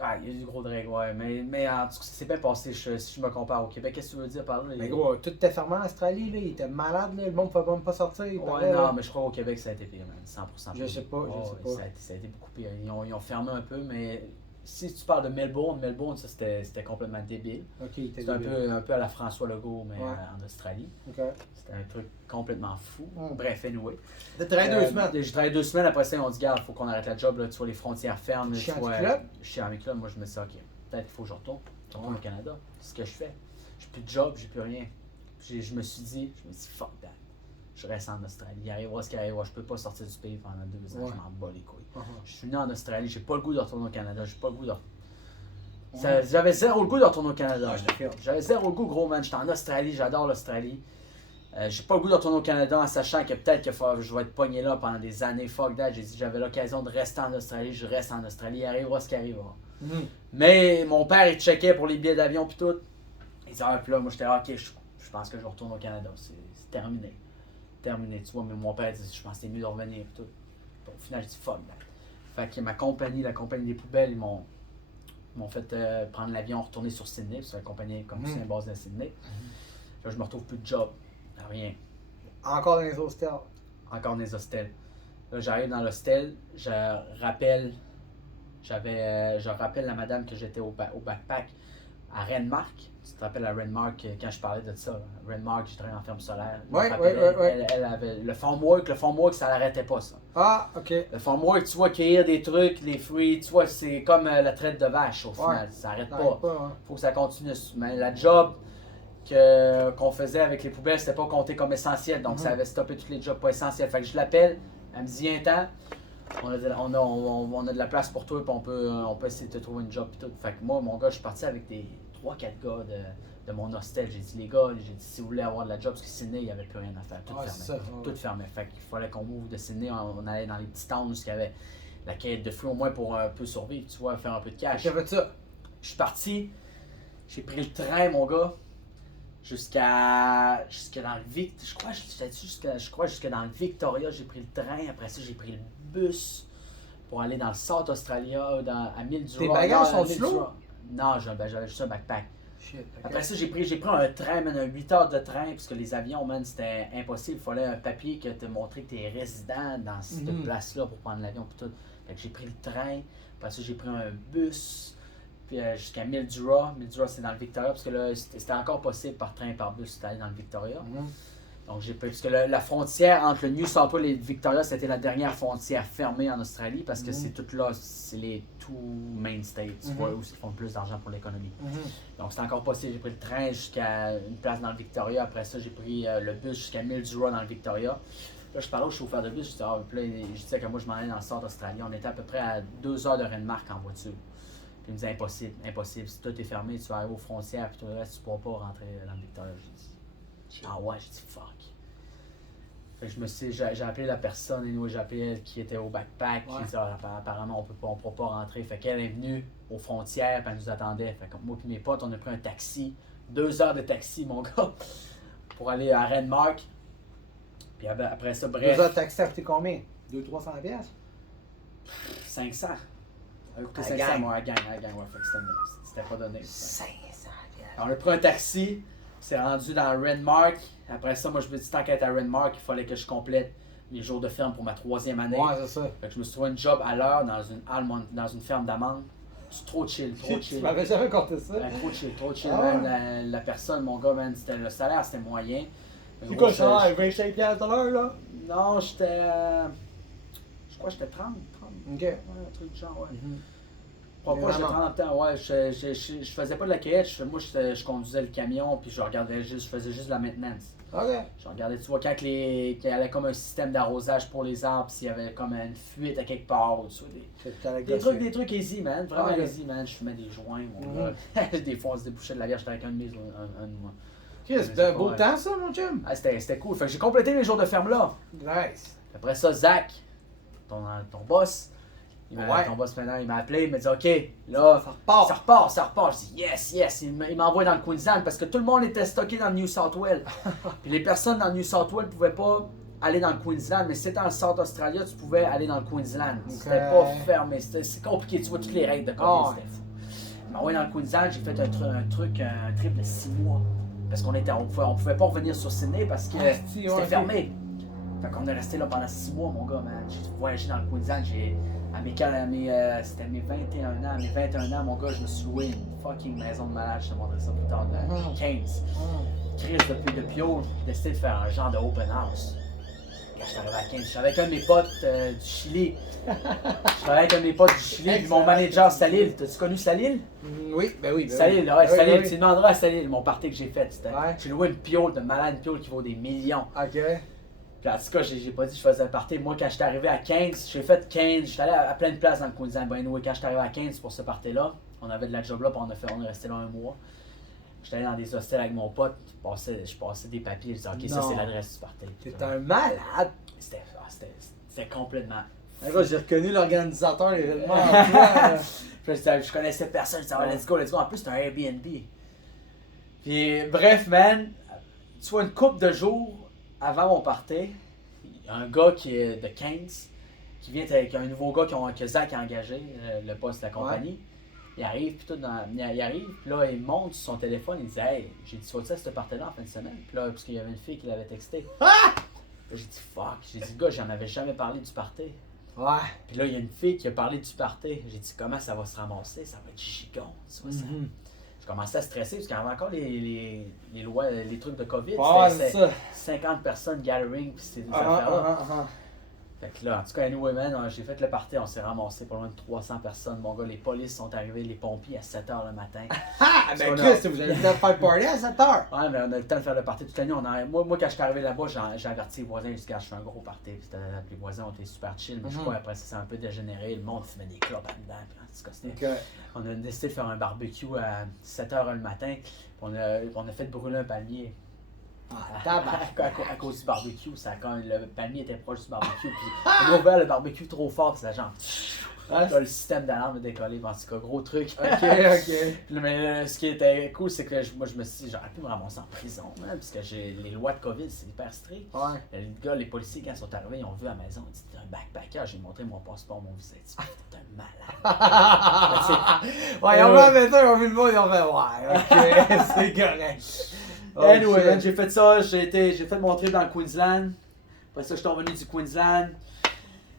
Ah, il y a du gros drag, ouais. Mais en tout cas, c'est bien passé si je me compare au Québec. Qu'est-ce que tu veux dire par là? Mais gros, tout était fermé en Australie, là. Il était malade, là. Le monde ne pouvait même pas sortir. il Ouais, parlait, non, là. mais je crois qu'au Québec, ça a été pire, man. 100% pire. Je sais pas. Ça a été beaucoup pire. Ils ont fermé un peu, mais si tu parles de Melbourne, ça c'était complètement débile. Ok, il était C'était débile. un peu à la François Legault, mais Ouais. en Australie. Ok. C'était un truc complètement fou. Mm. Bref, anyway. T'as travaillé 2 semaines. J'ai travaillé 2 semaines, après ça, on dit, garde, faut qu'on arrête la job, là, tu vois, les frontières fermes. Tu tu chies en vois, club? Je suis en club, moi je me dis, ok, peut-être qu'il faut que je retourne. Je retourne au Canada. C'est ce que je fais. J'ai plus de job, j'ai plus rien. Je me suis dit, fuck that. Je reste en Australie. Il arrivera ce qui arrivera. Je peux pas sortir du pays pendant 2 ans. Ouais. Je m'en bats les couilles. Uh-huh. Je suis venu en Australie. J'ai pas le goût de retourner au Canada. J'ai pas le goût de. J'avais zéro le goût de retourner au Canada. Ouais, je te file. J'avais zéro le goût, gros man. J'étais en Australie. J'adore l'Australie. J'ai pas le goût de retourner au Canada en sachant que peut-être que je vais être pogné là pendant des années. Fuck that. J'ai dit j'avais l'occasion de rester en Australie. Je reste en Australie. Il arrivera ce qui arrivera. Mhm. Mais mon père, il checkait pour les billets d'avion puis tout. Il disait, puis là, moi, j'étais là, ok, je pense que je retourne au Canada. C'est terminé. Terminé, tu vois. Mais mon père, il dit, je pense que c'est mieux de revenir et tout. Puis, au final, je dis, fuck that. Fait que ma compagnie, la compagnie des poubelles, ils m'ont fait prendre l'avion, retourner sur Sydney. Parce que la compagnie, comme c'est une base de Sydney. Là, je me retrouve plus de job. Rien. Encore dans les hostels. Encore dans les hostels. Là, j'arrive dans l'hostel, je rappelle la madame que j'étais au backpack à Renmark. Tu te rappelles à Renmark quand je parlais de ça? Renmark, j'ai travaillé en ferme solaire. Je me Ouais, rappelle, ouais. Elle avait le formwork, ça l'arrêtait pas ça. Ah, ok. Le formwork, tu vois, cueillir des trucs, les fruits, tu vois, c'est comme la traite de vache au final. Ouais. Ça arrête Ça pas. arrête pas, hein. Faut que ça continue. Mais la job qu'on faisait avec les poubelles, c'était pas compté comme essentiel. Donc, ça avait stoppé tous les jobs pas essentiels. Fait que je l'appelle, elle me dit, viens temps, on a de la place pour toi, puis on peut essayer de te trouver une job. Puis tout. Fait que moi, mon gars, je suis parti avec des 3-4 gars de mon hostel. J'ai dit, les gars, si vous voulez avoir de la job, parce que Sydney, il n'y avait plus rien à faire. Tout Ouais, fermé. c'est ça, ouais. Tout fermé. Fait qu'il fallait qu'on move de Sydney. On allait dans les petits towns où il y avait la quête de fruits, au moins pour un peu survivre, tu vois, faire un peu de cash. J'ai fait ça. Je suis parti, j'ai pris le train, mon gars, jusqu'à dans le Victoria. Je crois jusque dans le Victoria, j'ai pris le train. Après ça, j'ai pris le bus pour aller dans le South Australia, à 1000 $. Tes bagages sont à 1000 lourds? $. Non, j'avais juste un backpack. Shit, ok. Après ça, j'ai pris un train, man, un 8 heures de train, parce que les avions, man, c'était impossible. Il fallait un papier qui te montrait que tu es résident dans cette place-là pour prendre l'avion et tout. Fait que j'ai pris le train, après ça, j'ai pris un bus, puis jusqu'à 1000 $. 1000 $, c'est dans le Victoria, parce que là, c'était encore possible par train et par bus d'aller dans le Victoria. Donc j'ai pris, parce que la frontière entre le New South Wales et le Victoria, c'était la dernière frontière fermée en Australie, parce que c'est tout là, c'est les two main states, où ils font le plus d'argent pour l'économie. Donc c'était encore possible, j'ai pris le train jusqu'à une place dans le Victoria, après ça j'ai pris le bus jusqu'à 1000 $ dans le Victoria. Là je parlais au chauffeur de bus, je disais, je disais que moi je m'en allais dans le South Australia, on était à peu près à 2 heures de Renmark en voiture. Puis il me disait impossible, si tout est fermé, tu vas arriver aux frontières, puis tout le reste, tu ne pourras pas rentrer dans le Victoria. J'ai dit, ah ouais, j'ai dit fuck. Fait que j'ai appelé la personne, j'ai appelé elle qui était au backpack, qui dit apparemment on pourra pas rentrer. Fait qu'elle est venue aux frontières, puis elle nous attendait. Fait que moi et mes potes, on a pris un taxi, 2 heures de taxi, mon gars, pour aller à Renmark. Puis après ça, bref. 2 heures de taxi, ça a coûté combien? 200-300 pièces? 500. Ça a coûté À 500, gang. moi, à gang, ouais. Fait que c'était pas donné. 500 pièces. On a pris un taxi, c'est rendu dans Renmark. Après ça, moi, je me dis, tant qu'à être à Renmark, il fallait que je complète mes jours de ferme pour ma 3e année. Ouais, c'est ça. Fait que je me suis trouvé un job à l'heure dans une ferme d'amandes. C'est trop chill. Tu m'avais jamais compté ça. Trop chill, Ah man. La personne, mon gars, man, le salaire, c'était moyen. C'est quoi le salaire? 25 pièces de l'heure, là? Non, j'étais... je crois que j'étais 30. Ok. Ouais, un truc du genre, ouais. Je crois Mais pas que j'étais vraiment. 30 ans, ouais. Je faisais pas de la cueillette, moi, je conduisais le camion, puis je faisais juste de la maintenance. Ok. Je regardais, tu vois, quand il y avait comme un système d'arrosage pour les arbres, s'il y avait comme une fuite à quelque part, ou tu vois, des trucs easy, man. Vraiment easy, man. Je fumais des joints, mon gars. Des fois, on se débouchait de la bière, j'étais avec un de mes, un de moi. C'était un beau temps, ça, mon chum? Ah, c'était cool. Fait que j'ai complété mes jours de ferme là. Nice. Après ça, Zach, ton boss, Ouais. ton boss maintenant, il m'a appelé, il m'a dit, OK, là, Ça repart. ça repart. Je dis, yes. Il m'a envoyé dans le Queensland parce que tout le monde était stocké dans le New South Wales. Puis les personnes dans le New South Wales ne pouvaient pas aller dans le Queensland, mais si c'était dans le South Australia, tu pouvais aller dans le Queensland. C'était pas fermé, c'est compliqué, tu vois toutes les règles de COVID, c'était fou. Il m'a envoyé dans le Queensland, j'ai fait un trip de 6 mois. Parce on pouvait pas revenir sur Sydney parce que c'était fermé. Fait qu'on est resté là pendant 6 mois, mon gars, man. J'ai voyagé dans le Queensland, c'était mes 21 ans. À mes 21 ans, mon gars, je me suis loué une fucking maison de malade. Je te montrerai ça plus tard, de 15. Chris de Pio, j'ai décidé de faire un genre de open house. Quand je suis arrivé à 15, je suis avec un de mes potes du Chili. Puis mon manager Salil. T'as-tu connu Salil? Oui, ben oui. Salil, ouais, Salil, tu demanderas à Salil, mon party que j'ai fait. J'ai loué une piole de malade, une piole qui vaut des millions. Ok. Puis en tout cas, j'ai pas dit que je faisais le party. Moi, quand j'étais arrivé à 15, j'ai fait 15. J'étais allé à plein de places dans le Queensland. Ben, anyway, quand j'étais arrivé à 15 pour ce party-là, on avait de la job là, puis on est resté là un mois. J'étais allé dans des hostels avec mon pote, je passais des papiers, je disais, OK, ça c'est l'adresse du party. T'es un malade. C'était complètement. J'ai reconnu l'organisateur de l'événement. Puis je connaissais personne, je disais, ah, let's go. En plus, c'était un Airbnb. Puis bref, man, tu vois, une couple de jours avant mon party, il y a un gars qui est de 15, qui vient avec un nouveau gars que Zach a engagé, le boss de la compagnie. Il arrive, puis là, il monte sur son téléphone, il dit, hey, j'ai dit, tu vas-tu à cette partie-là en fin de semaine? Puis là, parce qu'il y avait une fille qui l'avait texté. Là, j'ai dit, fuck. J'ai dit, gars, j'en avais jamais parlé du party. Ouais. Puis là, il y a une fille qui a parlé du party. J'ai dit, comment ça va se ramasser? Ça va être gigon. Tu vois ça? Je commençais à stresser parce qu'il y avait encore les lois, les trucs de COVID. C'était 50 personnes gathering, puis c'était des affaires-là. Fait que là, en tout cas, anyway, man, j'ai fait le party, on s'est ramassé pas loin de 300 personnes. Mon gars, les polices sont arrivés, les pompiers à 7h le matin. Ah, ben Chris, vous allez faire le party à 7h. Ouais, mais on a le temps de faire le party toute la nuit. Moi, quand je suis arrivé là-bas, j'ai averti les voisins, je fais un gros party. Puis les voisins ont été super chill, mais je crois après ça, c'est un peu dégénéré. Le monde fumait des clopes en dedans. Puis, en tout cas, on a décidé de faire un barbecue à 7h le matin. Puis on a fait brûler un palmier. À cause du barbecue, quand le palmier était proche du barbecue, puis on a ouvert le barbecue trop fort, puis ça genre. Là, le système d'alarme a décollé, en tout cas, gros truc. Ok. Mais ce qui était cool, c'est que moi, je me suis dit, j'aurais pu me ramasser en prison, man, parce que les lois de COVID, c'est hyper strict. Ouais. Les policiers, quand ils sont arrivés, ils ont vu à la maison, ils disent, t'es un backpacker, j'ai montré mon passeport, mon visa. Ils disent, t'es un malade. Ouais, ils ont vu à la maison, ils ont vu le mot, ils ont fait, ouais, ok, c'est correct. Anyway, man, j'ai fait ça, j'ai fait mon trip dans le Queensland. Après ça, je suis revenu du Queensland.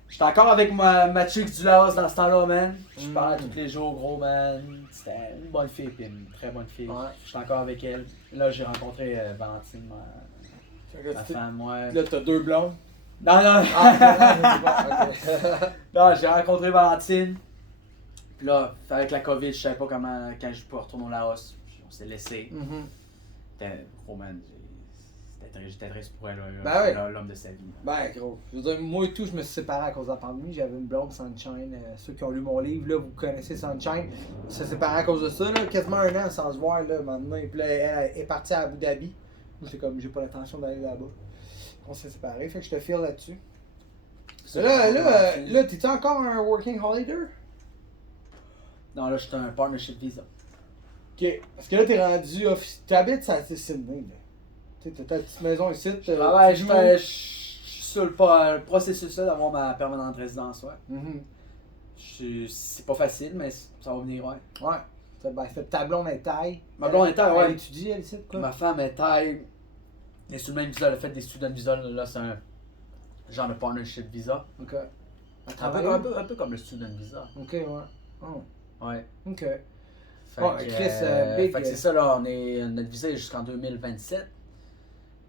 J'étais encore avec ma chick du Laos dans ce temps-là, man. Je parlais tous les jours, gros, man. C'était une bonne fille, puis une très bonne fille. Ouais. J'étais encore avec elle. Là, j'ai rencontré Valentine, ma femme, ouais. Là, t'as 2 blondes. Non, non. Ah, Non, j'ai rencontré Valentine. Puis là, avec la COVID, je savais pas comment, quand je pouvais retourner au Laos. On s'est laissé. C'était, gros, man, j'étais triste pour elle, l'homme de sa vie. Ben, gros. Je veux dire, moi et tout, je me suis séparé à cause de la pandémie. J'avais une blonde, Sunshine. Ceux qui ont lu mon livre, là, vous connaissez Sunshine. On s'est séparé à cause de ça, là. Quasiment 1 an sans se voir, là, maintenant. Puis là, elle est partie à Abu Dhabi. Moi, j'étais comme, j'ai pas l'intention d'aller là-bas. On s'est séparés, fait que je te file là-dessus. Là, t'es-tu encore un working holiday? Non, là, j'étais un partnership visa. Ok. Parce que là, t'es rendu. Tu habites à Sydney, là. Tu sais, t'as ta petite maison ici. Je suis sur le processus là d'avoir ma permanente résidence, ouais. C'est pas facile, mais ça va venir, ouais. Ouais. Ben, ta blonde est taille. Ma blonde est taille, ouais. Elle étudie, elle ici, quoi. Ma femme est taille. Elle est sur le même visa, elle a fait des student visa, là, c'est un genre de partnership visa. Ok. Un peu comme le student visa. Ok, ouais. Oh. Ouais. Ok. Fait Ouais, que, Chris, big, fait que c'est ça, là, notre visa est jusqu'en 2027.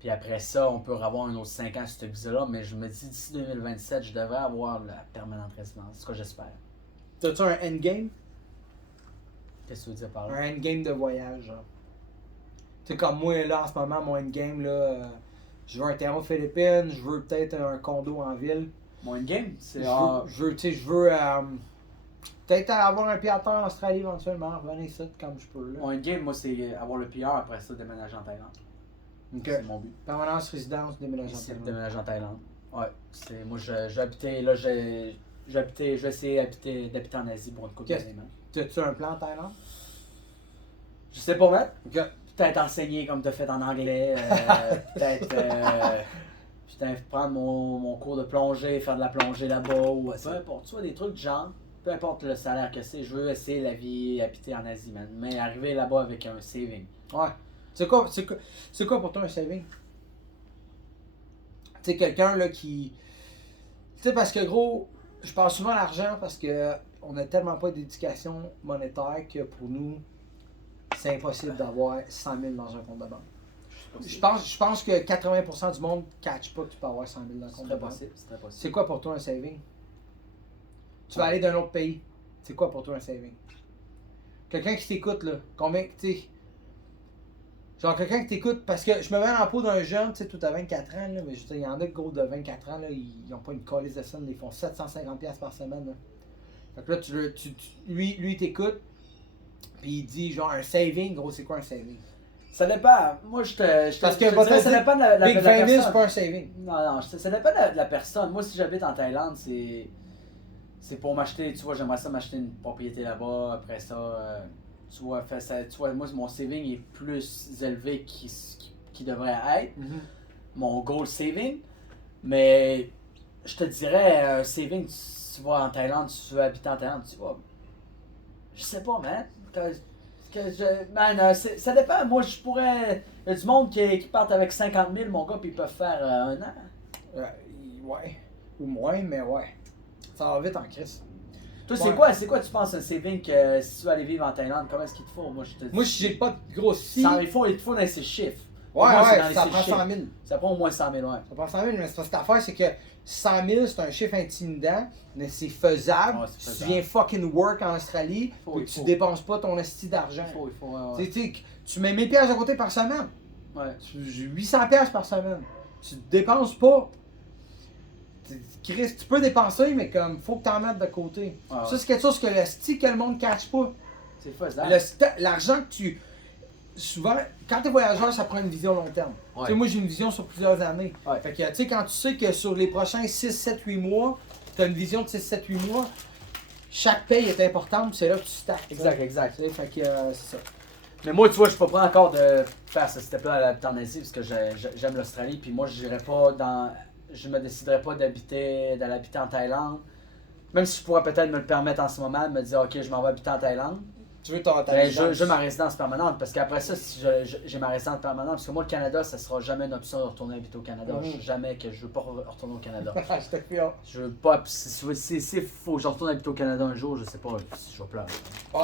Puis après ça, on peut avoir un autre 5 ans sur ce visa-là, mais je me dis d'ici 2027, je devrais avoir la permanente résidence. C'est ce que j'espère. T'as-tu un endgame? Qu'est-ce que tu veux dire par là? Un endgame de voyage, genre. Tu sais, comme moi, là, en ce moment, mon endgame, là, je veux un terrain aux Philippines, je veux peut-être un condo en ville. Mon endgame, c'est... Je veux peut-être avoir un pied à terre en Australie éventuellement, revenir ici comme je peux, là. Mon endgame, moi, c'est avoir le PR, après ça, déménager en Thaïlande. Ok. C'est mon but. Permanence résidence, déménagement. C'est déménager en Thaïlande. Ouais. Moi, je vais habiter, là, je vais essayer d'habiter en Asie pour une couple d'années, man. T'as-tu un plan en Thaïlande? Je sais pas, man. Ok. Peut-être enseigner comme tu as fait en anglais. Peut-être prendre mon cours de plongée, faire de la plongée là-bas. Ou peu importe. Tu vois, des trucs de genre. Peu importe le salaire que c'est, je veux essayer la vie, habiter en Asie, man. Mais arriver là-bas avec un saving. Ouais. C'est quoi pour toi un saving? Tu sais, quelqu'un là qui. Tu sais, parce que gros, je parle souvent à l'argent parce que on n'a tellement pas d'éducation monétaire que pour nous, c'est impossible d'avoir 100 000 dans un compte de banque. Je pense que 80% du monde ne catch pas que tu peux avoir 100 000 dans un compte de banque. C'est très possible. C'est quoi pour toi un saving? Tu vas aller d'un autre pays. C'est quoi pour toi un saving? Quelqu'un qui t'écoute, là, combien, tu sais. Genre quelqu'un qui t'écoute, parce que je me mets dans la peau d'un jeune, tu sais, tout à 24 ans, là, mais je veux dire, il y en a gros de 24 ans, là, ils n'ont pas une calice de scène, ils font 750$ par semaine. Là. Fait que là, lui il t'écoute, puis il dit genre un saving, gros, c'est quoi un saving? Ça dépend. Moi, Parce que dirais, ça dépend de la Big 20 000, c'est pas un saving. Non, ça dépend de la personne. Moi, si j'habite en Thaïlande, c'est pour m'acheter, tu vois, j'aimerais ça m'acheter une propriété là-bas, après ça, tu vois, moi, mon saving est plus élevé qu'il devrait être, mon goal saving, mais je te dirais, un saving, tu vas en Thaïlande, tu veux habiter en Thaïlande, tu vas, je sais pas, man, ça dépend, moi, je pourrais, il y a du monde qui partent avec 50 000, mon gars, puis ils peuvent faire 1 an. Ouais, ou moins, mais ouais. Ça va vite en crise. Toi, c'est quoi tu penses un saving que si tu veux aller vivre en Thaïlande, comment est-ce qu'il te faut? Moi, j'ai pas de gros si. Il te faut dans ces chiffres. Ouais, ça prend 100 000. Ça prend au moins 100 000, ouais. Ça prend 100 000, mais cette affaire, c'est que 100 000, c'est un chiffre intimidant, mais c'est faisable. Ouais, si tu viens fucking work en Australie, et que tu dépenses pas ton esti d'argent. Il faut, ouais. Tu mets 1000$ à côté par semaine. Ouais. 800$ par semaine. Tu dépenses pas. Chris, tu peux dépenser, mais comme faut que tu en mettes de côté. Ouais. Ça, c'est quelque chose que le monde ne cache pas. C'est faisable. L'argent que tu. Souvent, quand tu es voyageur, ça prend une vision long terme. Ouais. Tu sais, moi, j'ai une vision sur plusieurs années. Ouais. Fait que, tu sais, quand tu sais que sur les prochains 6, 7, 8 mois, tu as une vision de 6, 7, 8 mois, chaque paye est importante, c'est là que tu stacks. Exact, exact. Tu sais, fait que c'est ça. Mais moi, tu vois, je suis pas prêt encore de faire ce step-là à l'habiter en Asie parce que j'aime l'Australie. Puis moi, je me déciderais pas d'aller habiter en Thaïlande. Même si je pourrais peut-être me le permettre en ce moment, de me dire, ok, je m'en vais habiter en Thaïlande. Tu veux ta Mais résidence. je veux ma résidence permanente parce qu'après ça, si j'ai ma résidence permanente, parce que moi, le Canada, ça sera jamais une option de retourner habiter au Canada. Jamais que je veux pas retourner au Canada. Je te file. Je veux pas. Si faut que je retourne habiter au Canada un jour, je sais pas si je vais pleurer. Ouais,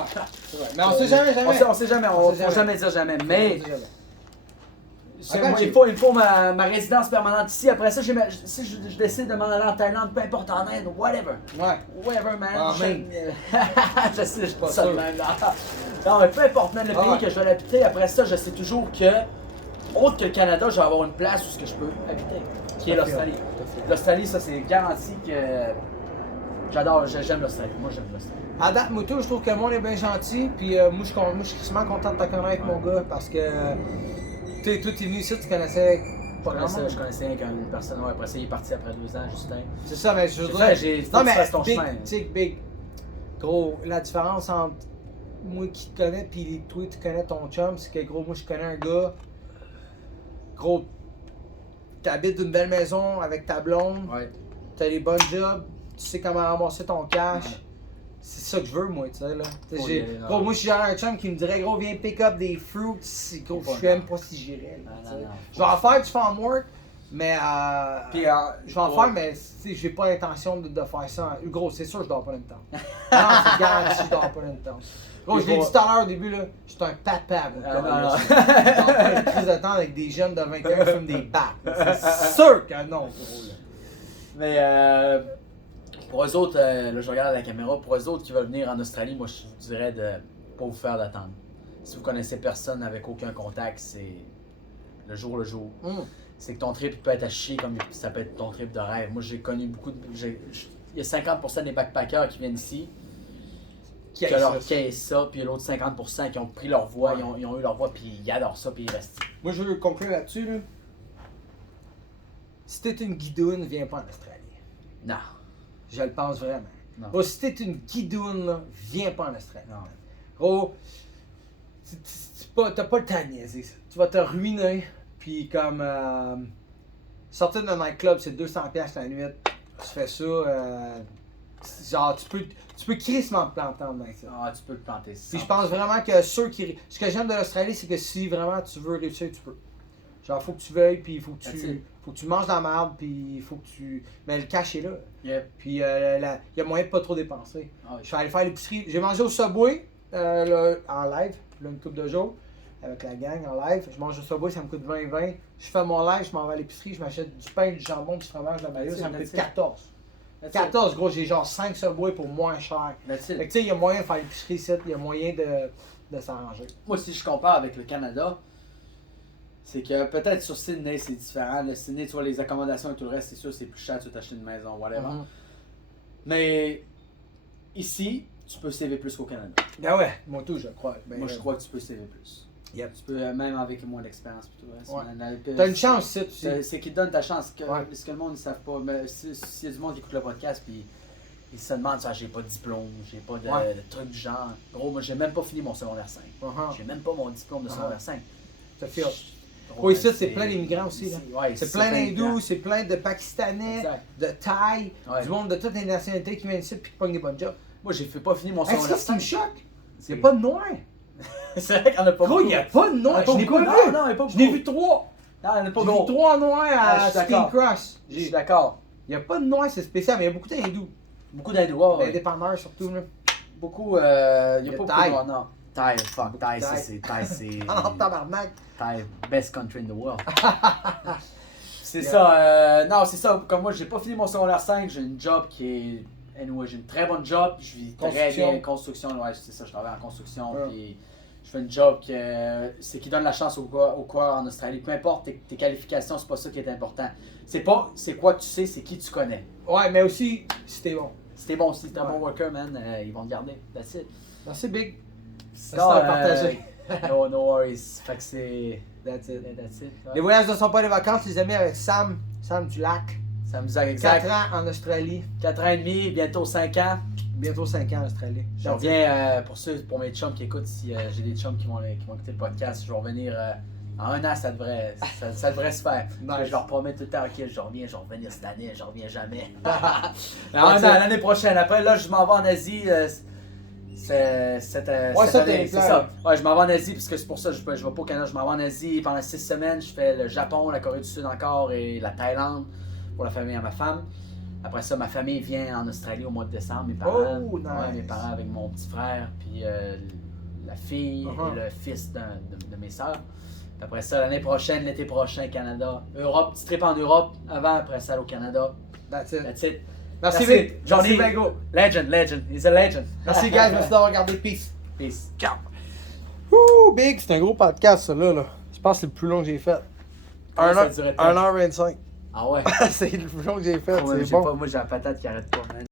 c'est vrai. Mais on sait jamais, On sait jamais, on sait faut jamais dire jamais. Mais. On sait jamais. Moi, il me faut ma résidence permanente ici. Après ça, si je décide de m'en aller en Thaïlande, peu importe en Inde, whatever. Ouais. Whatever, man. En Inde. Je sais, je Pas dis ça de sûr. même. Non, mais peu importe, man, le Ah pays ouais. que je vais habiter, après ça, je sais toujours que, autre que le Canada, je vais avoir une place où je peux habiter, qui est Tout à fait. l'Australie. L'Australie, ça, c'est garanti que. J'aime l'Australie. Moi, j'aime l'Australie. À date, Moutou, je trouve que le monde est bien gentil. Puis moi, je suis vraiment content de te connaître, mon gars, parce que. Tu sais, toi, t'es venu ici, tu connaissais pas grand monde. Je connaissais une personne, ouais, après ça, il est parti après 2 ans, Justin. C'est ça, mais je veux C'est dire. ça, faut Non, que tu mais fasses ton big, chemin. tu sais, big. Gros, la différence entre moi qui te connais puis toi tu connais ton chum, c'est que gros, moi je connais un gars. Gros, t'habites d'une belle maison avec ta blonde, Ouais. t'as des bonnes jobs, tu sais comment ramasser ton cash. Ouais. C'est ça que je veux, moi, tu sais, là. Tu sais, Oh, j'ai- yeah, gros, non. moi, si j'avais un chum qui me dirait, gros, viens pick up des fruits, si, gros, Pas je sais même pas si j'irais, là, Non, tu sais. non, non. Je vais en faire du farm work, mais Puis, je vais en faire, mais tu sais, j'ai pas l'intention de faire ça. Gros, c'est sûr, je dors pas longtemps. Non, c'est garanti, je dors pas longtemps. Gros, je l'ai dit tout à l'heure au début, là, je suis un papa. Ah, non, non. Je dors pas une prise de temps avec des jeunes de 21 qui fument des battes. C'est sûr que non, gros, là. Mais pour eux autres, là je regarde la caméra, pour eux autres qui veulent venir en Australie, moi je vous dirais de pas vous faire d'attendre. Si vous connaissez personne avec aucun contact, c'est le jour le jour. C'est que ton trip peut être à chier comme ça peut être ton trip de rêve. Moi j'ai connu beaucoup de. Il y a 50% des backpackers qui viennent ici, qui aiment ça, puis l'autre 50% qui ont pris leur voie, Ouais. ils ont eu leur voie, puis ils adorent ça, puis ils restent. Moi, je veux conclure là-dessus, là. Si t'es une guidoune, viens pas en Australie. Non. Je le pense vraiment. Non. Gros, si t'es une guidoune, là, viens pas en Australie. Non. Gros, t'as pas le temps de niaiser ça. Tu vas te ruiner, puis comme sortir d'un nightclub, c'est 200$ la nuit. Tu fais ça, genre tu peux crissement te planter en dedans avec ça. Ah, tu peux le planter. Puis je pense vraiment que ceux qui. Ce que j'aime de l'Australie, c'est que si vraiment tu veux réussir, tu peux. Genre, faut que tu veuilles, puis faut que tu manges de la merde, puis il faut que tu. Mais le cash est là. Yep. Puis il y a moyen de pas trop dépenser. Ah, Je suis allé faire l'épicerie. J'ai mangé au Subway là, en live, là, une couple de jours, avec la gang en live. Je mange au Subway, ça me coûte 20-20. Je fais mon live, je m'en vais à l'épicerie, je m'achète du pain, du jambon, du fromage, de la mayo, ça me coûte 14. 14, gros, j'ai genre 5 Subway pour moins cher. Fait que tu sais, il y a moyen de faire l'épicerie ici, il y a moyen de s'arranger. Moi, si je compare avec le Canada, c'est que peut-être sur Sydney, c'est différent. Le Sydney, tu vois, les accommodations et tout le reste, c'est sûr, c'est plus cher, tu veux t'acheter une maison, whatever. Mhm. Mais ici, tu peux sauver plus qu'au Canada. Ben ouais, moi tout, je crois. Ben, Moi, je crois que tu peux sauver plus. Yep. Tu peux, même avec moins d'expérience et tout le reste. Ouais. man, T'as une chance, c'est tu sais. C'est qu'ils te donnent ta chance. Ouais. Ce que le monde ne savent pas. Mais s'il y a du monde qui écoute le podcast, puis ils se demandent, j'ai pas de diplôme, j'ai pas de, Ouais. de truc du genre. Gros, moi, j'ai même pas fini mon secondaire 5. Uh-huh. J'ai même pas mon diplôme de secondaire 5. Ça fait. Gros, Oui, ça, man, c'est plein d'immigrants aussi, là. Ouais, C'est plein d'immigrants. d'hindous, c'est plein de Pakistanais, Exact. de Thaï, Ouais. du monde de toutes les nationalités qui viennent ici puis qui pognent des bonnes jobs. Moi, j'ai pas fini mon Hey, secondaire ça, c'est une 5. choc. Il n'y a pas de noir. C'est vrai qu'il n'y en a pas Gros, beaucoup. il n'y a pas de noir. Je n'ai pas beaucoup. vu. Non, non, il y a pas Je n'ai beaucoup. vu 3. Non, il n'y en a pas J'ai vu gros. 3 noirs Ah, à je suis Skin d'accord. Cross. Je suis d'accord. Il n'y a pas de noir, c'est spécial, mais il y a beaucoup d'hindous. Beaucoup d'hindous. Ouais, Des ouais. dépanneurs surtout. Là. Beaucoup. Il n'y a pas beaucoup Thaï. de noirs, non. Thaï, fuck. Beaucoup Thaï, de ça, Thaï. c'est. Thaï, c'est. Ah, tabarnak. Thaï, best country in the world. C'est Yeah. ça. Non, c'est ça. Comme moi, j'ai pas fini mon secondaire 5. J'ai une job qui est. Anyway, j'ai une très bonne job. Je vis très Construction. bien. Construction, ouais, c'est ça. Je travaille en construction. Ouais. Puis je fais une job c'est qui donne la chance aux coureurs en Australie. Peu importe tes qualifications, c'est pas ça qui est important. C'est pas c'est quoi que tu sais, c'est qui tu connais. Ouais, mais aussi, si t'es bon. Si t'es bon, si t'es un Ouais. bon worker, man, ils vont te garder. That's it. Merci, Big. Sinon, à partager. no worries. Fait que c'est. That's it. That's it. Les voyages ne sont pas des vacances, les amis, avec Sam du lac. Ça me dit exact. 4 ans en Australie. 4 ans et demi, bientôt 5 ans. Bientôt 5 ans en Australie. Je reviens, pour mes chums qui écoutent, si j'ai des chums qui vont écouter le podcast, je vais revenir en un an, ça devrait se faire. Nice. Je leur promets tout le temps, ok, je reviens cette année, je reviens jamais. En un an, l'année prochaine. Après, là, je m'en vais en Asie. Cette année, c'est ça. Ouais, je m'en vais en Asie, parce que c'est pour ça que je vais pas au Canada, je m'en vais en Asie. Pendant 6 semaines, je fais le Japon, la Corée du Sud encore et la Thaïlande pour la famille à ma femme. Après ça, ma famille vient en Australie au mois de décembre, mes parents. Oh, nice. Ouais, mes parents avec mon petit frère, puis la fille et le fils de mes sœurs. Puis après ça, l'année prochaine, l'été prochain, Canada. Europe, petit trip en Europe avant, après ça, au Canada. That's it. That's it. Merci, Merci, Vic. Johnny. Merci, Bingo. Legend. He's a legend. Merci, guys. Merci d'avoir regardé. Peace. Peace. Ouh, Big, c'est un gros podcast, ça là. Je pense que c'est le plus long que j'ai fait. Comment ça durait tant? 1h25. Ah ouais. C'est le plus long que j'ai fait, Ouais, c'est j'ai bon. pas, moi j'ai la patate qui arrête pas, man.